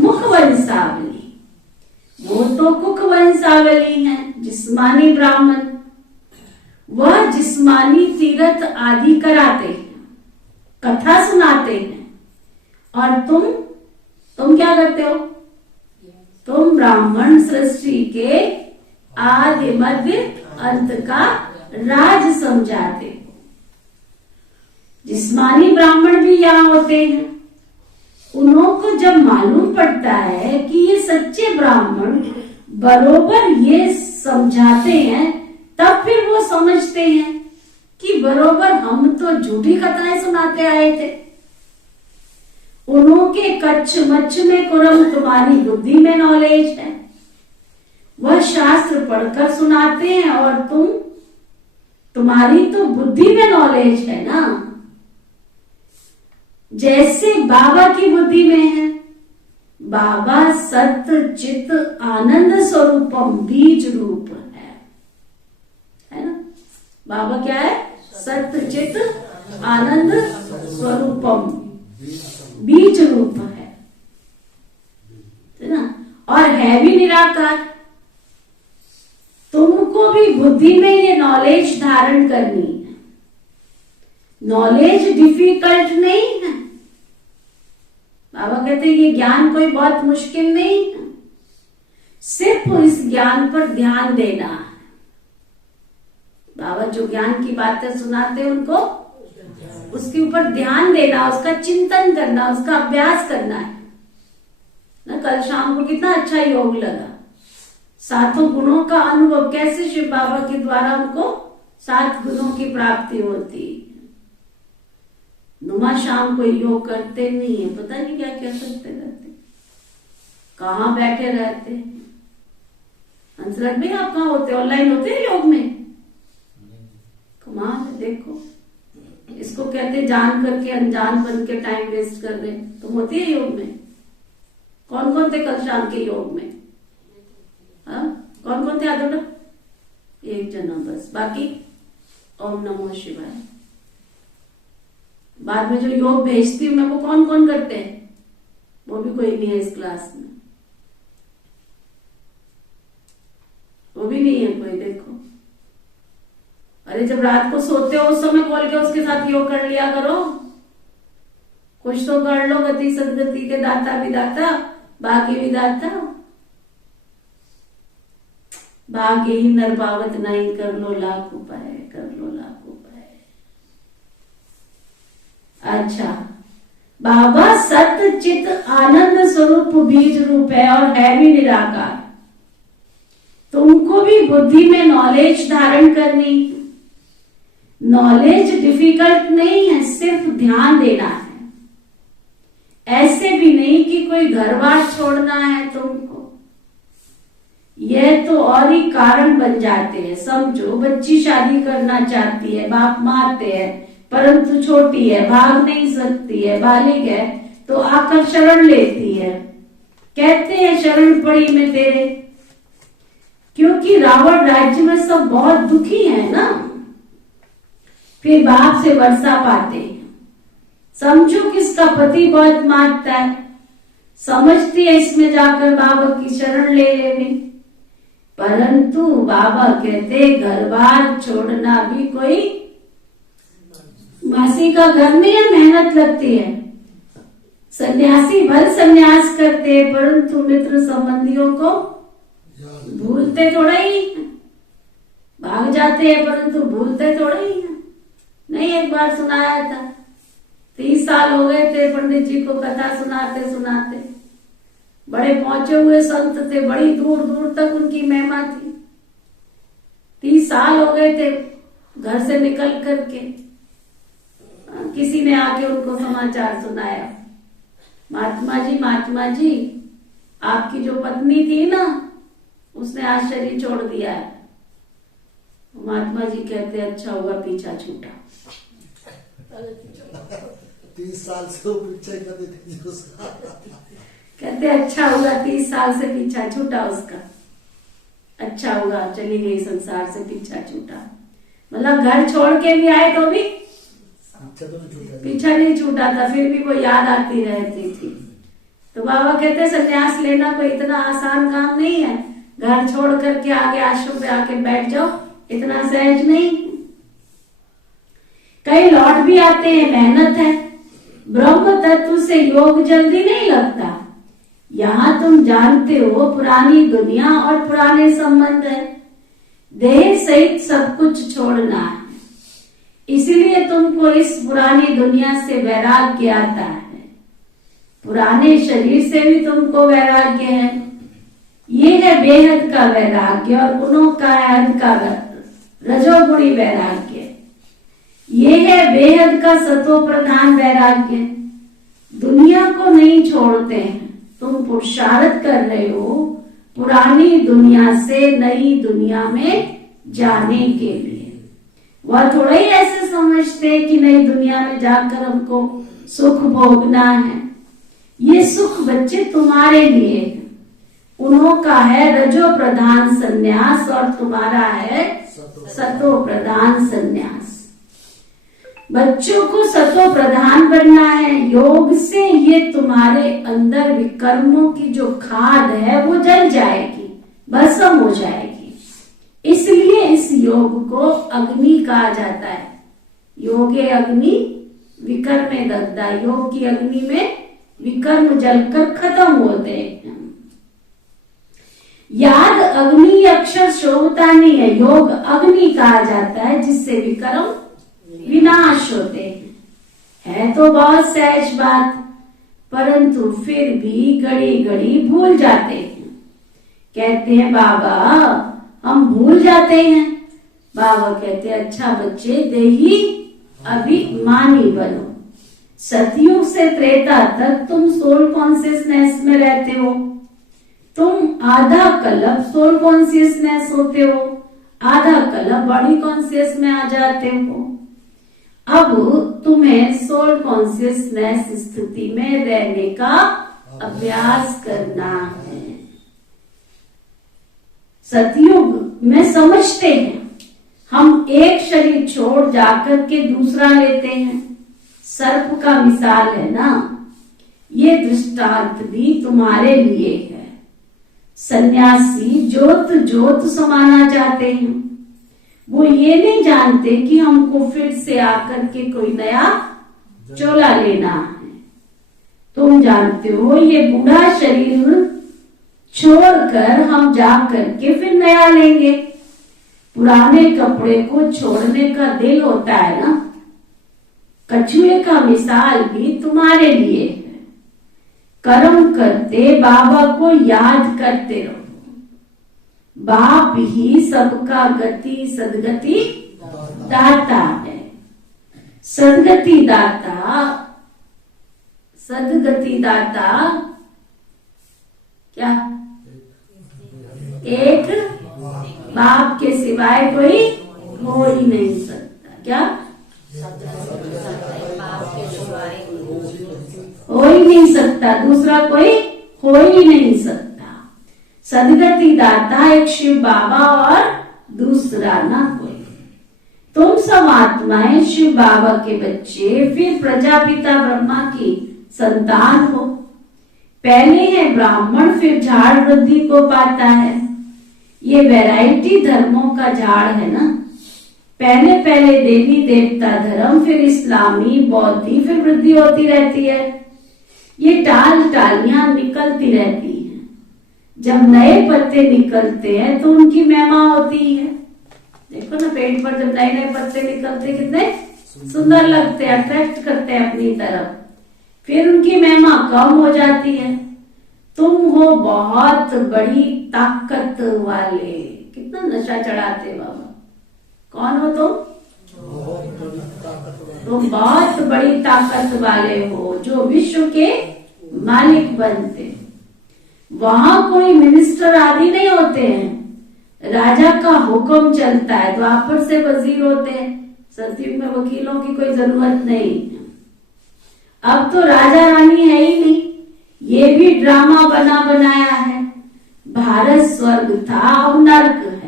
मुख वंशावली। वो तो कुक वंशावली है, जिस्मानी ब्राह्मण। वह जिस्मानी तीर्थ आदि कराते हैं, कथा सुनाते हैं। और तुम क्या करते हो? तुम ब्राह्मण सृष्टि के आदि मध्य अंत का राज समझाते हो। जिस्मानी ब्राह्मण भी यहाँ होते हैं। उन्हों को जब मालूम पड़ता है कि ये सच्चे ब्राह्मण बरोबर ये समझाते हैं, तब फिर वो समझते हैं कि बरोबर हम तो झूठी कथाएं सुनाते आए थे। उन्हों के कच्छ मच्छ में कुरम तुम्हारी बुद्धि में नॉलेज है। वह शास्त्र पढ़कर सुनाते हैं, और तुम्हारी तो बुद्धि में नॉलेज है ना। जैसे बाबा की बुद्धि में है। बाबा सत्य चित आनंद स्वरूपम बीज रूप है ना। बाबा क्या है? सत्य चित आनंद स्वरूपम बीज रूप है ना। और है भी निराकार। तुमको भी बुद्धि में ये नॉलेज धारण करनी है। नॉलेज डिफिकल्ट नहीं है। बाबा कहते हैं ये ज्ञान कोई बहुत मुश्किल नहीं है, सिर्फ इस ज्ञान पर ध्यान देना है। बाबा जो ज्ञान की बातें सुनाते हैं उनको उसके ऊपर ध्यान देना, उसका चिंतन करना, उसका अभ्यास करना है ना। कल शाम को कितना अच्छा योग लगा, सातों गुणों का अनुभव, कैसे शिव बाबा के द्वारा उनको 7 गुणों की प्राप्ति होती। नुमा शाम को योग करते नहीं है, पता नहीं क्या क्या करते रहते, कहाँ बैठे रहते हैं। हंसराज भाई आप कहाँ होते, ऑनलाइन होते हैं योग में? कमाल है, देखो इसको कहते जान करके अनजान बन के टाइम वेस्ट कर रहे। तुम होती है योग में? कौन कौन थे कल शाम के योग में? हाँ कौन कौन थे हाथ उठाओ? एक जना बस, बाकी ओम नमो शिवाय। बाद में जो योग भेजती हूँ मैं, वो कौन कौन करते हैं? वो भी कोई नहीं है इस क्लास में, वो भी नहीं है कोई। देखो, अरे जब रात को सोते हो उस समय खोल के उसके साथ योग कर लिया करो, कुछ तो कर लो। गति सदगति के दाता विदाता भाग्य विदाता, भाग्य ही नर पावत नहीं, कर लो लाख उपाय, कर लो लाख उपाय। अच्छा, बाबा सत्य चित आनंद स्वरूप बीज रूप है और है भी निराकार। तुमको भी बुद्धि में नॉलेज धारण करनी। नॉलेज डिफिकल्ट नहीं है, सिर्फ ध्यान देना है। ऐसे भी नहीं कि कोई घर बार छोड़ना है तुमको, यह तो और ही कारण बन जाते हैं। समझो, बच्ची शादी करना चाहती है, बाप मारते हैं, परंतु छोटी है, भाग नहीं सकती है, बालिग है, तो आकर शरण लेती है। कहते हैं शरण पड़ी में तेरे, क्योंकि रावण राज्य में सब बहुत दुखी है ना, फिर बाप से वर्षा पाते हैं। समझो किसका पति बहुत मारता है, समझती है इसमें जाकर बाबा की शरण ले लेवे, परंतु बाबा कहते घर बार छोड़ना भी कोई मासी का घर में है, मेहनत लगती है। सन्यासी भल सन्यास करते हैं, परंतु मित्र संबंधियों को भूलते थोड़ा ही, भाग जाते हैं परंतु भूलते थोड़ा ही है। नहीं, एक बार सुनाया था, 30 साल हो गए थे पंडित जी को कथा सुनाते सुनाते, बड़े पहुंचे हुए संत थे, बड़ी दूर दूर तक उनकी महिमा थी। 30 साल हो गए थे घर से निकल करके, किसी ने आके उनको समाचार सुनाया, महात्मा जी आपकी जो पत्नी थी ना, उसने आज शरीर छोड़ दिया है। महात्मा जी कहते अच्छा हुआ पीछा छूटा। 30 साल से वो पीछे कर देती थी उसका। कहते अच्छा हुआ 30 साल से पीछा छूटा उसका, अच्छा हुआ चली गई संसार से पीछा छूटा। मतलब घर छोड़ के भी आए तो भी पीछा नहीं छूटा था, फिर भी वो याद आती रहती थी। तो बाबा कहते संन्यास लेना कोई इतना आसान काम नहीं है, घर छोड़ करके आगे आश्रम पे आके बैठ जाओ, इतना सहज नहीं। कई लौट भी आते हैं, मेहनत है। ब्रह्म तत्व से योग जल्दी नहीं लगता। यहाँ तुम जानते हो पुरानी दुनिया और पुराने संबंध है, देह सहित सब कुछ छोड़ना है, इसलिए तुमको इस पुरानी दुनिया से वैराग्य आता है। पुराने शरीर से भी तुमको वैराग्य है। ये है बेहद का वैराग्य और गुणों का हद का रजोगुणी वैराग्य। ये है बेहद का सतो प्रधान वैराग्य। दुनिया को नहीं छोड़ते हैं, तुम पुरुषार्थ कर रहे हो पुरानी दुनिया से नई दुनिया में जाने के लिए। वह थोड़ा ही ऐसे समझते कि नई दुनिया में जाकर हमको सुख भोगना है। ये सुख बच्चे तुम्हारे लिए है, उन्हों का है रजो प्रधान संन्यास और तुम्हारा है सतो प्रधान संन्यास। बच्चों को सतो प्रधान बनना है। योग से ये तुम्हारे अंदर विकर्मों की जो खाद है वो जल जाएगी, भस्म हो जाएगी। इसलिए इस योग को अग्नि कहा जाता है। योगे अग्नि विकर्मे दग्धा। योग की अग्नि में विकर्म जलकर खत्म होते हैं। याद अग्नि अक्षर शोभता नहीं है, योग अग्नि कहा जाता है जिससे विकर्म विनाश होते हैं। है तो बहुत सहज बात, परंतु फिर भी घड़ी घड़ी भूल जाते हैं। कहते हैं बाबा हम भूल जाते हैं। बाबा कहते हैं अच्छा बच्चे देही अभिमानी बनो। सतयुग से त्रेता तक तुम सोल कॉन्शियसनेस में रहते हो। तुम आधा कल्प सोल कॉन्शियसनेस होते हो, आधा कल्प बॉडी कॉन्शियस में आ जाते हो। अब तुम्हें सोल कॉन्शियसनेस स्थिति में रहने का अभ्यास करना है। सतयुग में समझते हैं हम एक शरीर छोड़ जाकर के दूसरा लेते हैं। सर्प का मिसाल है ना, ये दृष्टांत भी तुम्हारे लिए है। सन्यासी जोत जोत समाना चाहते हैं, वो ये नहीं जानते कि हमको फिर से आकर के कोई नया चोला लेना है। तुम जानते हो ये बूढ़ा शरीर छोड़कर हम जा करके फिर नया लेंगे। पुराने कपड़े को छोड़ने का दिल होता है ना। कछुए का मिसाल भी तुम्हारे लिए है। कर्म करते बाबा को याद करते रहो। बाप ही सबका गति सदगति दाता है। सदगति दाता, सदगति दाता क्या? एक बाप के सिवाय कोई हो ही नहीं सकता। क्या हो ही नहीं सकता, दूसरा कोई हो ही नहीं सकता। सदगति दाता एक शिव बाबा और दूसरा ना कोई। तुम सब आत्माएं शिव बाबा के बच्चे, फिर प्रजापिता ब्रह्मा की संतान हो। पहले है ब्राह्मण, फिर झाड़ वृद्धि को पाता है। ये वैरायटी धर्मों का झाड़ है ना। पहले पहले देवी देवता धर्म, फिर इस्लामी, बौद्धी, फिर वृद्धि होती रहती है। ये टाल टालियां निकलती रहती हैं। जब नए पत्ते निकलते हैं तो उनकी महिमा होती है। देखो ना पेड़ पर जब नए नए पत्ते निकलते कितने सुंदर लगते हैं, अट्रैक्ट करते हैं अपनी तरफ। फिर उनकी महिमा कम हो जाती है। तुम हो बहुत बड़ी ताकत वाले। कितना नशा चढ़ाते बाबा। कौन हो तुम? तुम बहुत बड़ी ताकत वाले हो जो विश्व के मालिक बनते। वहां कोई मिनिस्टर आदि नहीं होते हैं, राजा का हुक्म चलता है। द्वापर से वजीर होते हैं, सतयुग में वकीलों की कोई जरूरत नहीं। अब तो राजा रानी है ही नहीं, ये भी ड्रामा बना बनाया है। भारत स्वर्ग था, अब नर्क है।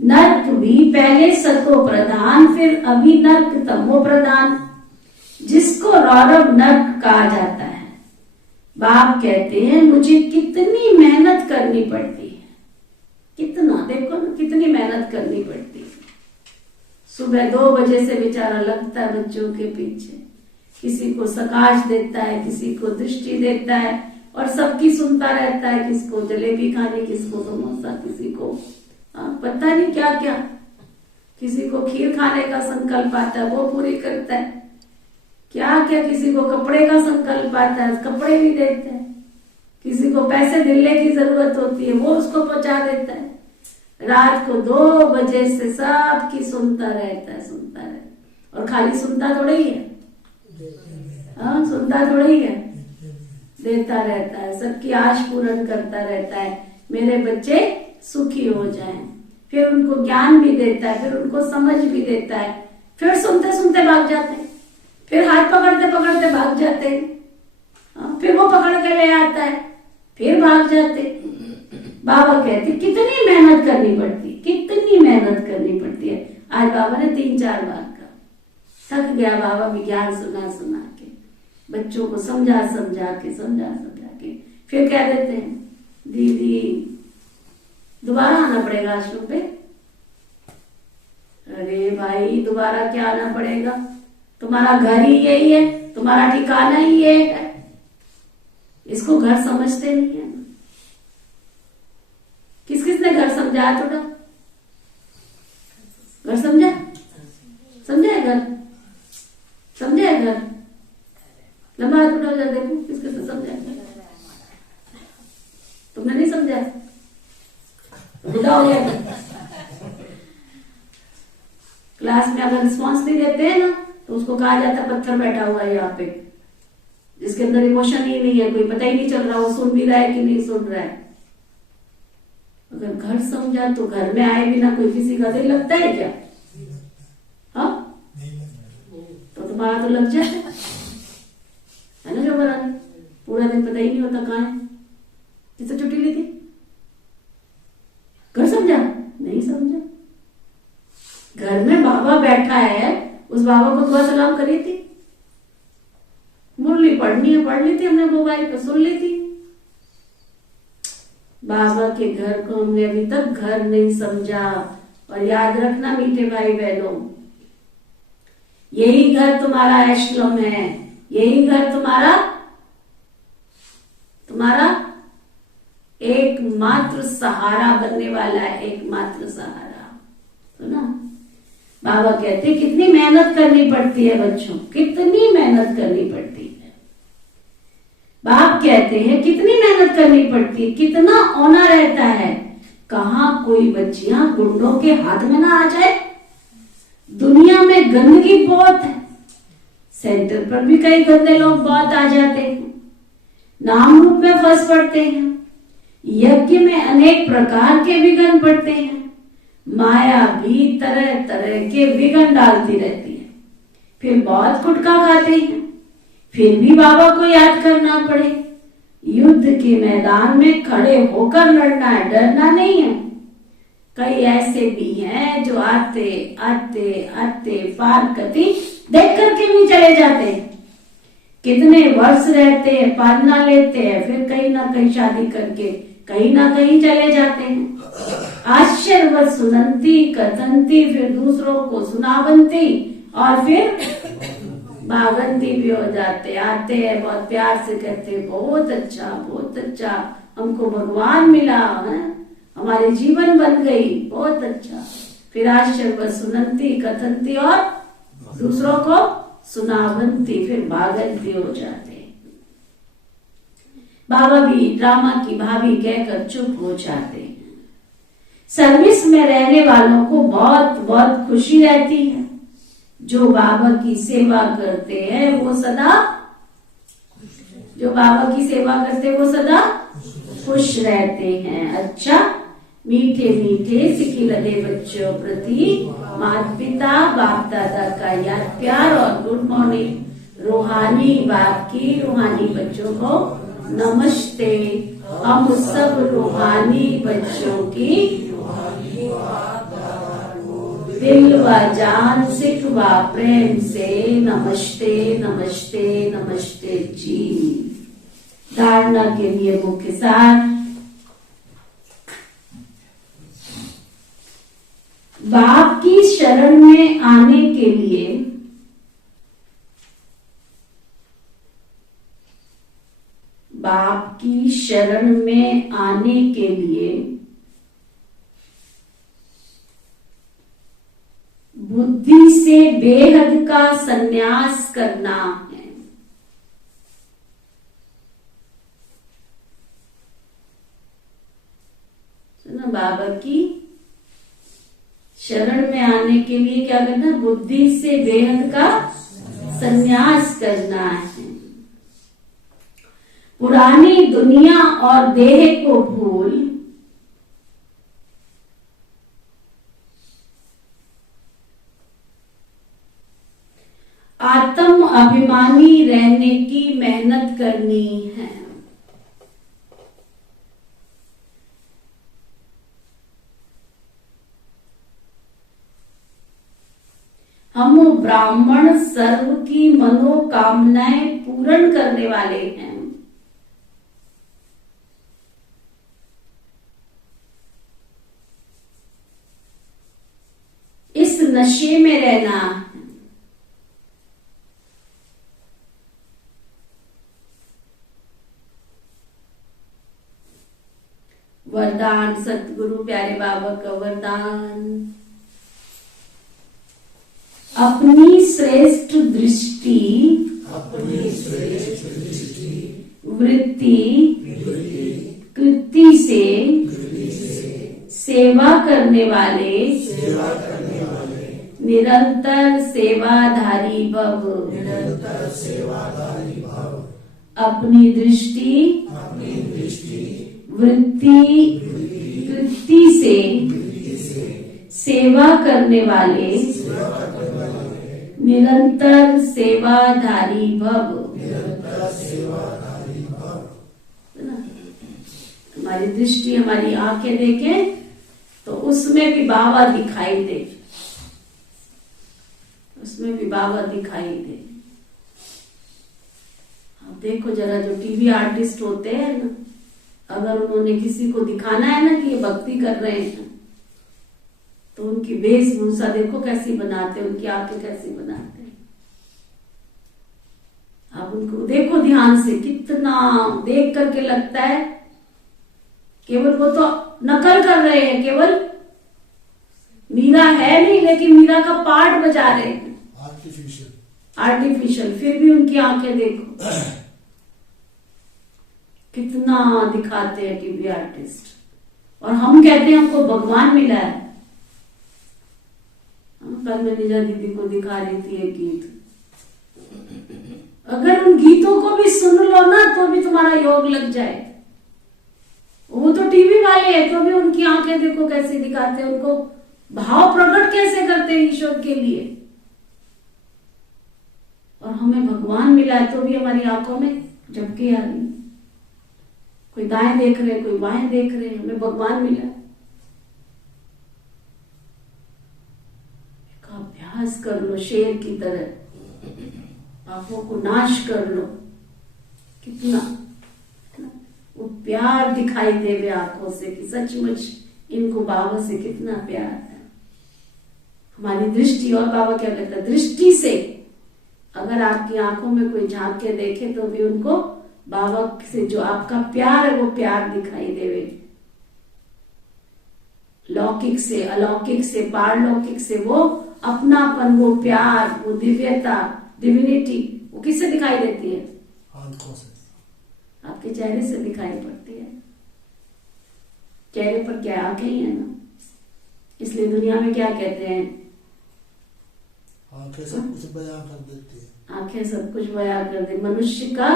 नर्क भी पहले सतो प्रधान, फिर अभी नर्क तमो प्रधान, जिसको रौरव नर्क कहा जाता है। बाप कहते हैं मुझे कितनी मेहनत करनी पड़ती है। कितना देखो ना, कितनी मेहनत करनी पड़ती है। सुबह 2 बजे से बेचारा लगता है बच्चों के पीछे, किसी को सकाश देता है, किसी को दृष्टि देता है, और सबकी सुनता रहता है। किसको जलेबी खाने, किसको समोसा, किसी को पता नहीं क्या क्या, किसी को खीर खाने का संकल्प आता है वो पूरी करता है, क्या क्या, किसी को कपड़े का संकल्प आता है कपड़े भी देते हैं, किसी को पैसे दिल्ले की जरूरत होती है वो उसको पहुंचा देता है। रात को 2 बजे से सबकी सुनता रहता है। और खाली सुनता थोड़ा ही है, सुनता थोड़ा ही है, देता रहता है, सबकी आश पूर्ण करता रहता है। मेरे बच्चे सुखी हो जाएं। फिर उनको ज्ञान भी देता है, फिर उनको समझ भी देता है। फिर सुनते सुनते भाग जाते हैं, फिर हाथ पकड़ते पकड़ते भाग जाते हैं, फिर वो पकड़ के ले आता है, फिर भाग जाते। बाबा कहते कितनी मेहनत करनी पड़ती, कितनी मेहनत करनी पड़ती है। आज बाबा ने 3-4 बार कहा, थक गया बाबा विज्ञान सुना सुना के, बच्चों को समझा समझा के फिर कह देते हैं दीदी दोबारा आना पड़ेगा आश्रम पे। अरे भाई दोबारा क्या आना पड़ेगा, तुम्हारा घर ही यही है, तुम्हारा ठिकाना ही ये है। इसको घर समझते नहीं है। किस किसने घर समझाया थोड़ा? घर समझा है घर? समझा है घर? लंबा हाथ उठाओ, जरा देखो किसके से समझा। तुमने नहीं समझा, बुढ़ा हो गया। क्लास में अगर रिस्पॉन्स नहीं देते हैं ना तो उसको कहा जाता है पत्थर बैठा हुआ है यहाँ पे, जिसके अंदर इमोशन ही नहीं है, कोई पता ही नहीं चल रहा वो सुन भी रहा है कि नहीं सुन रहा है। अगर घर समझा तो घर में आए बिना कोई किसी का दिल लगता है क्या? हाँ, तो तुम्हारा तो लग जाए है ना। जो बना पूरा दिन पता ही नहीं होता कहाँ है, किससे छुट्टी ली थी, घर समझा नहीं समझा। घर में बाबा बैठा है, उस बाबा को दुआ सलाम करी थी, मुरली पढ़नी है पढ़ ली थी हमने, मोबाइल पे सुन ली थी। बाबा के घर को हमने अभी तक घर नहीं समझा। और याद रखना मीठे भाई बहनों, यही घर तुम्हारा एशलम है, यही घर तुम्हारा एकमात्र सहारा बनने वाला है, एकमात्र सहारा। तो ना बाबा कहते हैं कितनी मेहनत करनी पड़ती है बच्चों, कितनी मेहनत करनी पड़ती है। बाप कहते हैं कितनी मेहनत करनी पड़ती है, कितना औना रहता है। कहाँ कोई बच्चियां गुंडों के हाथ में ना आ जाए। दुनिया में गंदगी बहुत है, सेंटर पर भी कई गंदे लोग बहुत आ जाते हैं, नाम रूप में फंस पड़ते हैं, यज्ञ में अनेक प्रकार के विघ्न पड़ते हैं, माया भी तरह तरह के विघ्न डालती रहती है। फिर बहुत गुटखा खाते हैं, फिर भी बाबा को याद करना पड़े। युद्ध के मैदान में खड़े होकर लड़ना है, डरना नहीं है। कई ऐसे भी हैं जो आते आते आते फारकती देख करके भी चले जाते हैं, कितने वर्ष रहते हैं, पालना लेते हैं, फिर कहीं ना कहीं शादी करके कहीं ना कहीं चले जाते हैं। आश्चर्यवत सुनंती कथंती, फिर दूसरों को सुनावंती, और फिर भागंती भी हो जाते। आते हैं बहुत प्यार से कहते बहुत अच्छा हमको भगवान मिला है, हमारे जीवन बन गई, बहुत अच्छा। फिर आश्चर्य सुनंती कथंती और दूसरों को सुनावंती, फिर भागंती हो जाते। बाबा भी ड्रामा की भाभी कहकर चुप हो जाते हैं। सर्विस में रहने वालों को बहुत बहुत खुशी रहती है। जो बाबा की सेवा करते हैं वो सदा खुश रहते हैं। अच्छा, मीठे मीठे सिखिलदे बच्चों प्रति माता पिता बाप दादा का याद प्यार और गुड मॉर्निंग। रूहानी बाप की रूहानी बच्चों को नमस्ते। हम सब रूहानी बच्चों की दिल व जान सिख व प्रेम से नमस्ते नमस्ते नमस्ते जी। धारणा के लिए मुख्य सार, बाप की शरण में आने के लिए बुद्धि से बेहद का संन्यास करना है। सुना, बाबा की शरण में आने के लिए क्या करना? बुद्धि से बेहद का संन्यास करना है। पुरानी दुनिया और देह को भूल आत्म अभिमानी रहने की मेहनत करनी है। हम ब्राह्मण सर्व की मनोकामनाएं पूर्ण करने वाले हैं। इस नशे में रहना है। वरदान, सतगुरु प्यारे बाबा का वरदान, अपनी श्रेष्ठ दृष्टि अपनी श्रेष्ठ दृष्टि वृत्ति कृति से सेवा करने वाले निरंतर सेवाधारी भव। अपनी दृष्टि वृत्ति कृति से सेवा करने वाले निरंतर सेवाधारी भव। हमारी दृष्टि हमारी आंखें देखें तो उसमें भी बाबा दिखाई दे, उसमें भी बाबा दिखाई दे। अब देखो जरा जो टीवी आर्टिस्ट होते हैं ना, अगर उन्होंने किसी को दिखाना है ना कि ये भक्ति कर रहे हैं, तो उनकी वेशभूषा देखो कैसी बनाते हैं, उनकी आंखें कैसी बनाते हैं। आप उनको देखो ध्यान से, कितना देख करके लगता है केवल वो तो नकल कर रहे हैं, केवल मीरा है नहीं लेकिन मीरा का पार्ट बजा रहे हैं, आर्टिफिशियल। फिर भी उनकी आंखें देखो कितना दिखाते हैं टीवी आर्टिस्ट। और हम कहते हैं हमको भगवान मिला है। कल मैं निजा दीदी को दिखा रही थी एक गीत, अगर उन गीतों को भी सुन लो ना तो भी तुम्हारा योग लग जाए। वो तो टीवी वाले हैं, तो भी उनकी आंखें देखो कैसे दिखाते हैं, उनको भाव प्रकट कैसे करते हैं ईश्वर के लिए। और हमें भगवान मिला है तो भी हमारी आंखों में झपकी आ रही, कोई दाएं देख रहे, कोई बाएं देख रहे, हमें भगवान मिला। अभ्यास कर लो शेर की तरह, आंखों को नाश कर लो। कितना वो प्यार दिखाई देवे आंखों से कि सचमुच इनको बाबा से कितना प्यार है। हमारी दृष्टि, और बाबा क्या कहता है, दृष्टि से अगर आपकी आंखों में कोई झांक के देखे तो भी उनको बाबा से जो आपका प्यार है वो प्यार दिखाई देवे। लौकिक से, अलौकिक से, पारलौकिक से वो अपनापन, वो प्यार, वो दिव्यता, डिविनिटी, वो किससे दिखाई देती है? आंखों से, आपके चेहरे से दिखाई पड़ती है। चेहरे पर क्या, आंखें ही है ना। इसलिए दुनिया में क्या कहते हैं, आंखें सब कुछ बयां कर देती है। आंखें सब कुछ बयां कर दे। मनुष्य का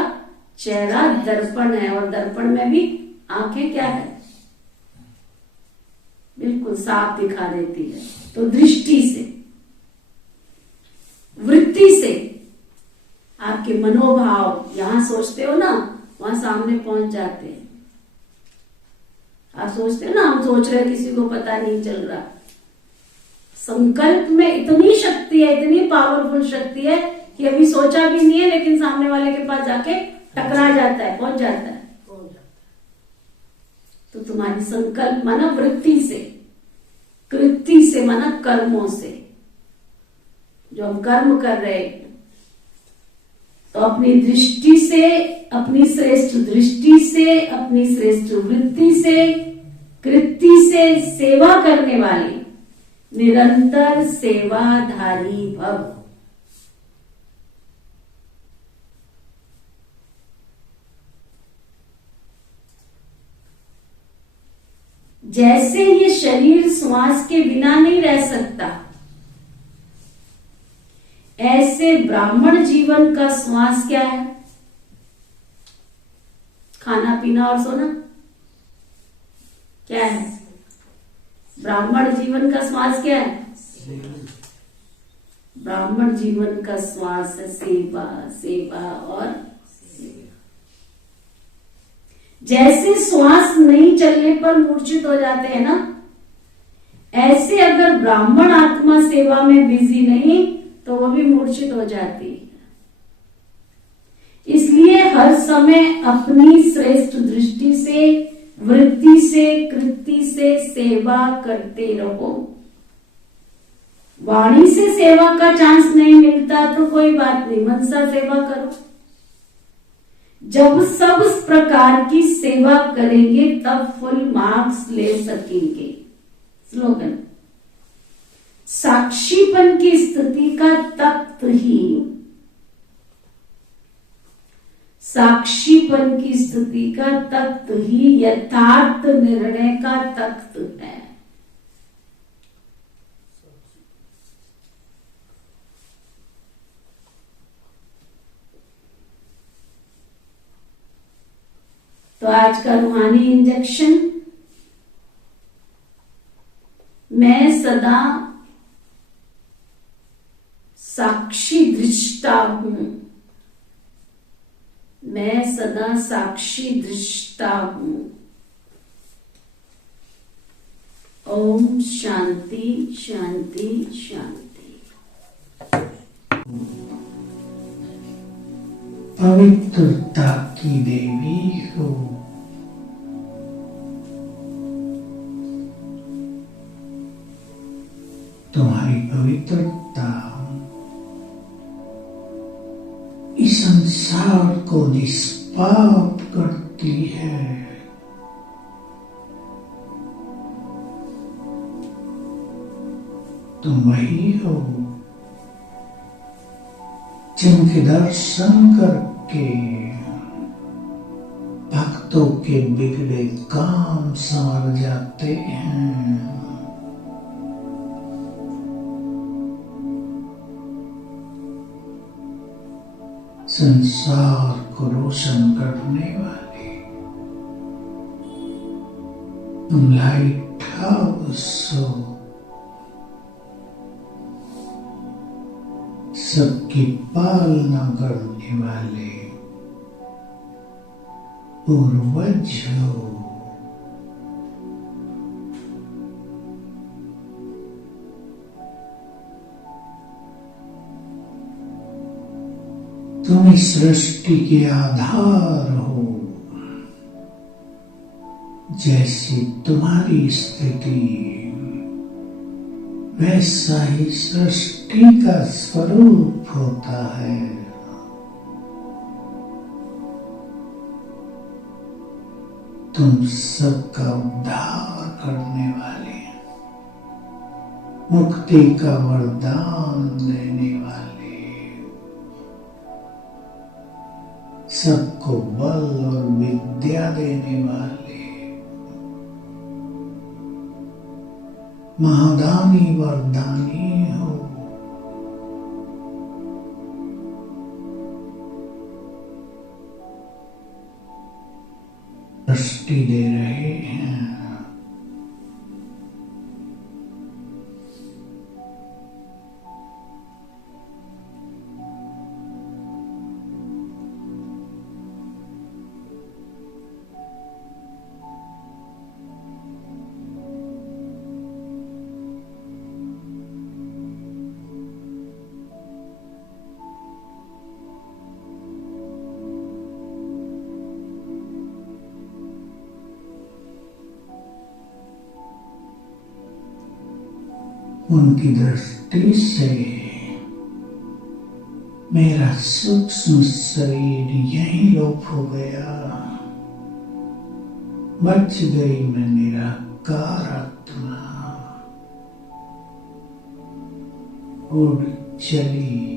चेहरा दर्पण है, और दर्पण में भी आंखें क्या है, बिल्कुल साफ दिखा देती है। तो दृष्टि से, वृत्ति से, आपके मनोभाव यहां सोचते हो ना, वहां सामने पहुंच जाते हैं। आप सोचते हो ना, हम सोच रहे हैं किसी को पता नहीं चल रहा। संकल्प में इतनी शक्ति है, इतनी पावरफुल शक्ति है कि अभी सोचा भी नहीं है लेकिन सामने वाले के पास जाके टकरा जाता है, पहुंच जाता है। तो तुम्हारी संकल्प माना वृत्ति से, कृति से माना कर्मों से, जो हम कर्म कर रहे हैं। तो अपनी दृष्टि से, अपनी श्रेष्ठ दृष्टि से, अपनी श्रेष्ठ वृत्ति से, कृति से सेवा करने वाले निरंतर सेवाधारी भव। जैसे ये शरीर श्वास के बिना नहीं रह सकता, ऐसे ब्राह्मण जीवन का श्वास क्या है? खाना पीना और सोना। क्या है ब्राह्मण जीवन का श्वास? क्या है ब्राह्मण जीवन का श्वास? है सेवा, सेवा और सेवा। जैसे श्वास नहीं चलने पर मूर्छित हो जाते हैं ना, ऐसे अगर ब्राह्मण आत्मा सेवा में बिजी नहीं तो वो भी मूर्छित हो जाती है। इसलिए हर समय अपनी श्रेष्ठ दृष्टि से, वृत्ति से, कृति से सेवा करते रहो। वाणी से सेवा का चांस नहीं मिलता तो कोई बात नहीं, मनसा सेवा करो। जब सब प्रकार की सेवा करेंगे तब फुल मार्क्स ले सकेंगे। स्लोगन, साक्षीपन की स्थिति का तप्त ही साक्षीपन की स्थिति का तख्त ही यथार्थ निर्णय का तख्त है। तो आज का रूहानी इंजेक्शन, मैं सदा साक्षी दृष्टा हूं। मैं सदा साक्षी दृष्टा हूं। ओम शांति शांति शांति। पवित्रता की देवी हो, तुम्हारी पवित्रता इस संसार को निष्पाप करती है। तुम वही हो जिनके दर्शन करके भक्तों के बिगड़े काम संवर जाते हैं। संसार को रोशन करने वाले तुम लाइट हाउस हो, सबकी पालना करने वाले पूर्वज हो। तुम इस सृष्टि के आधार हो। जैसी तुम्हारी स्थिति वैसा ही सृष्टि का स्वरूप होता है। तुम सबका उद्धार करने वाले, मुक्ति का वरदान देने वाले, सबको बल और विद्या देने वाले, महादानी वरदानी हो। दृष्टि दे रहे हैं। उनकी दृष्टि से मेरा सूक्ष्म शरीर यहीं लोप हो गया। बच गई मैं निराकार आत्मा, उड़ चली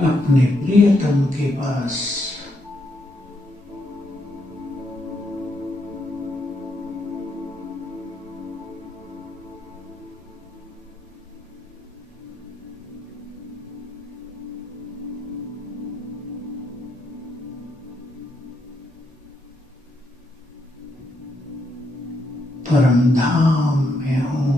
अपने प्रियतम के पास। परमधाम में हूं।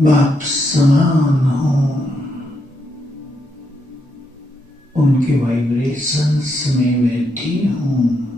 बाप समान हूं। उनके वाइब्रेशंस में बैठी हूं।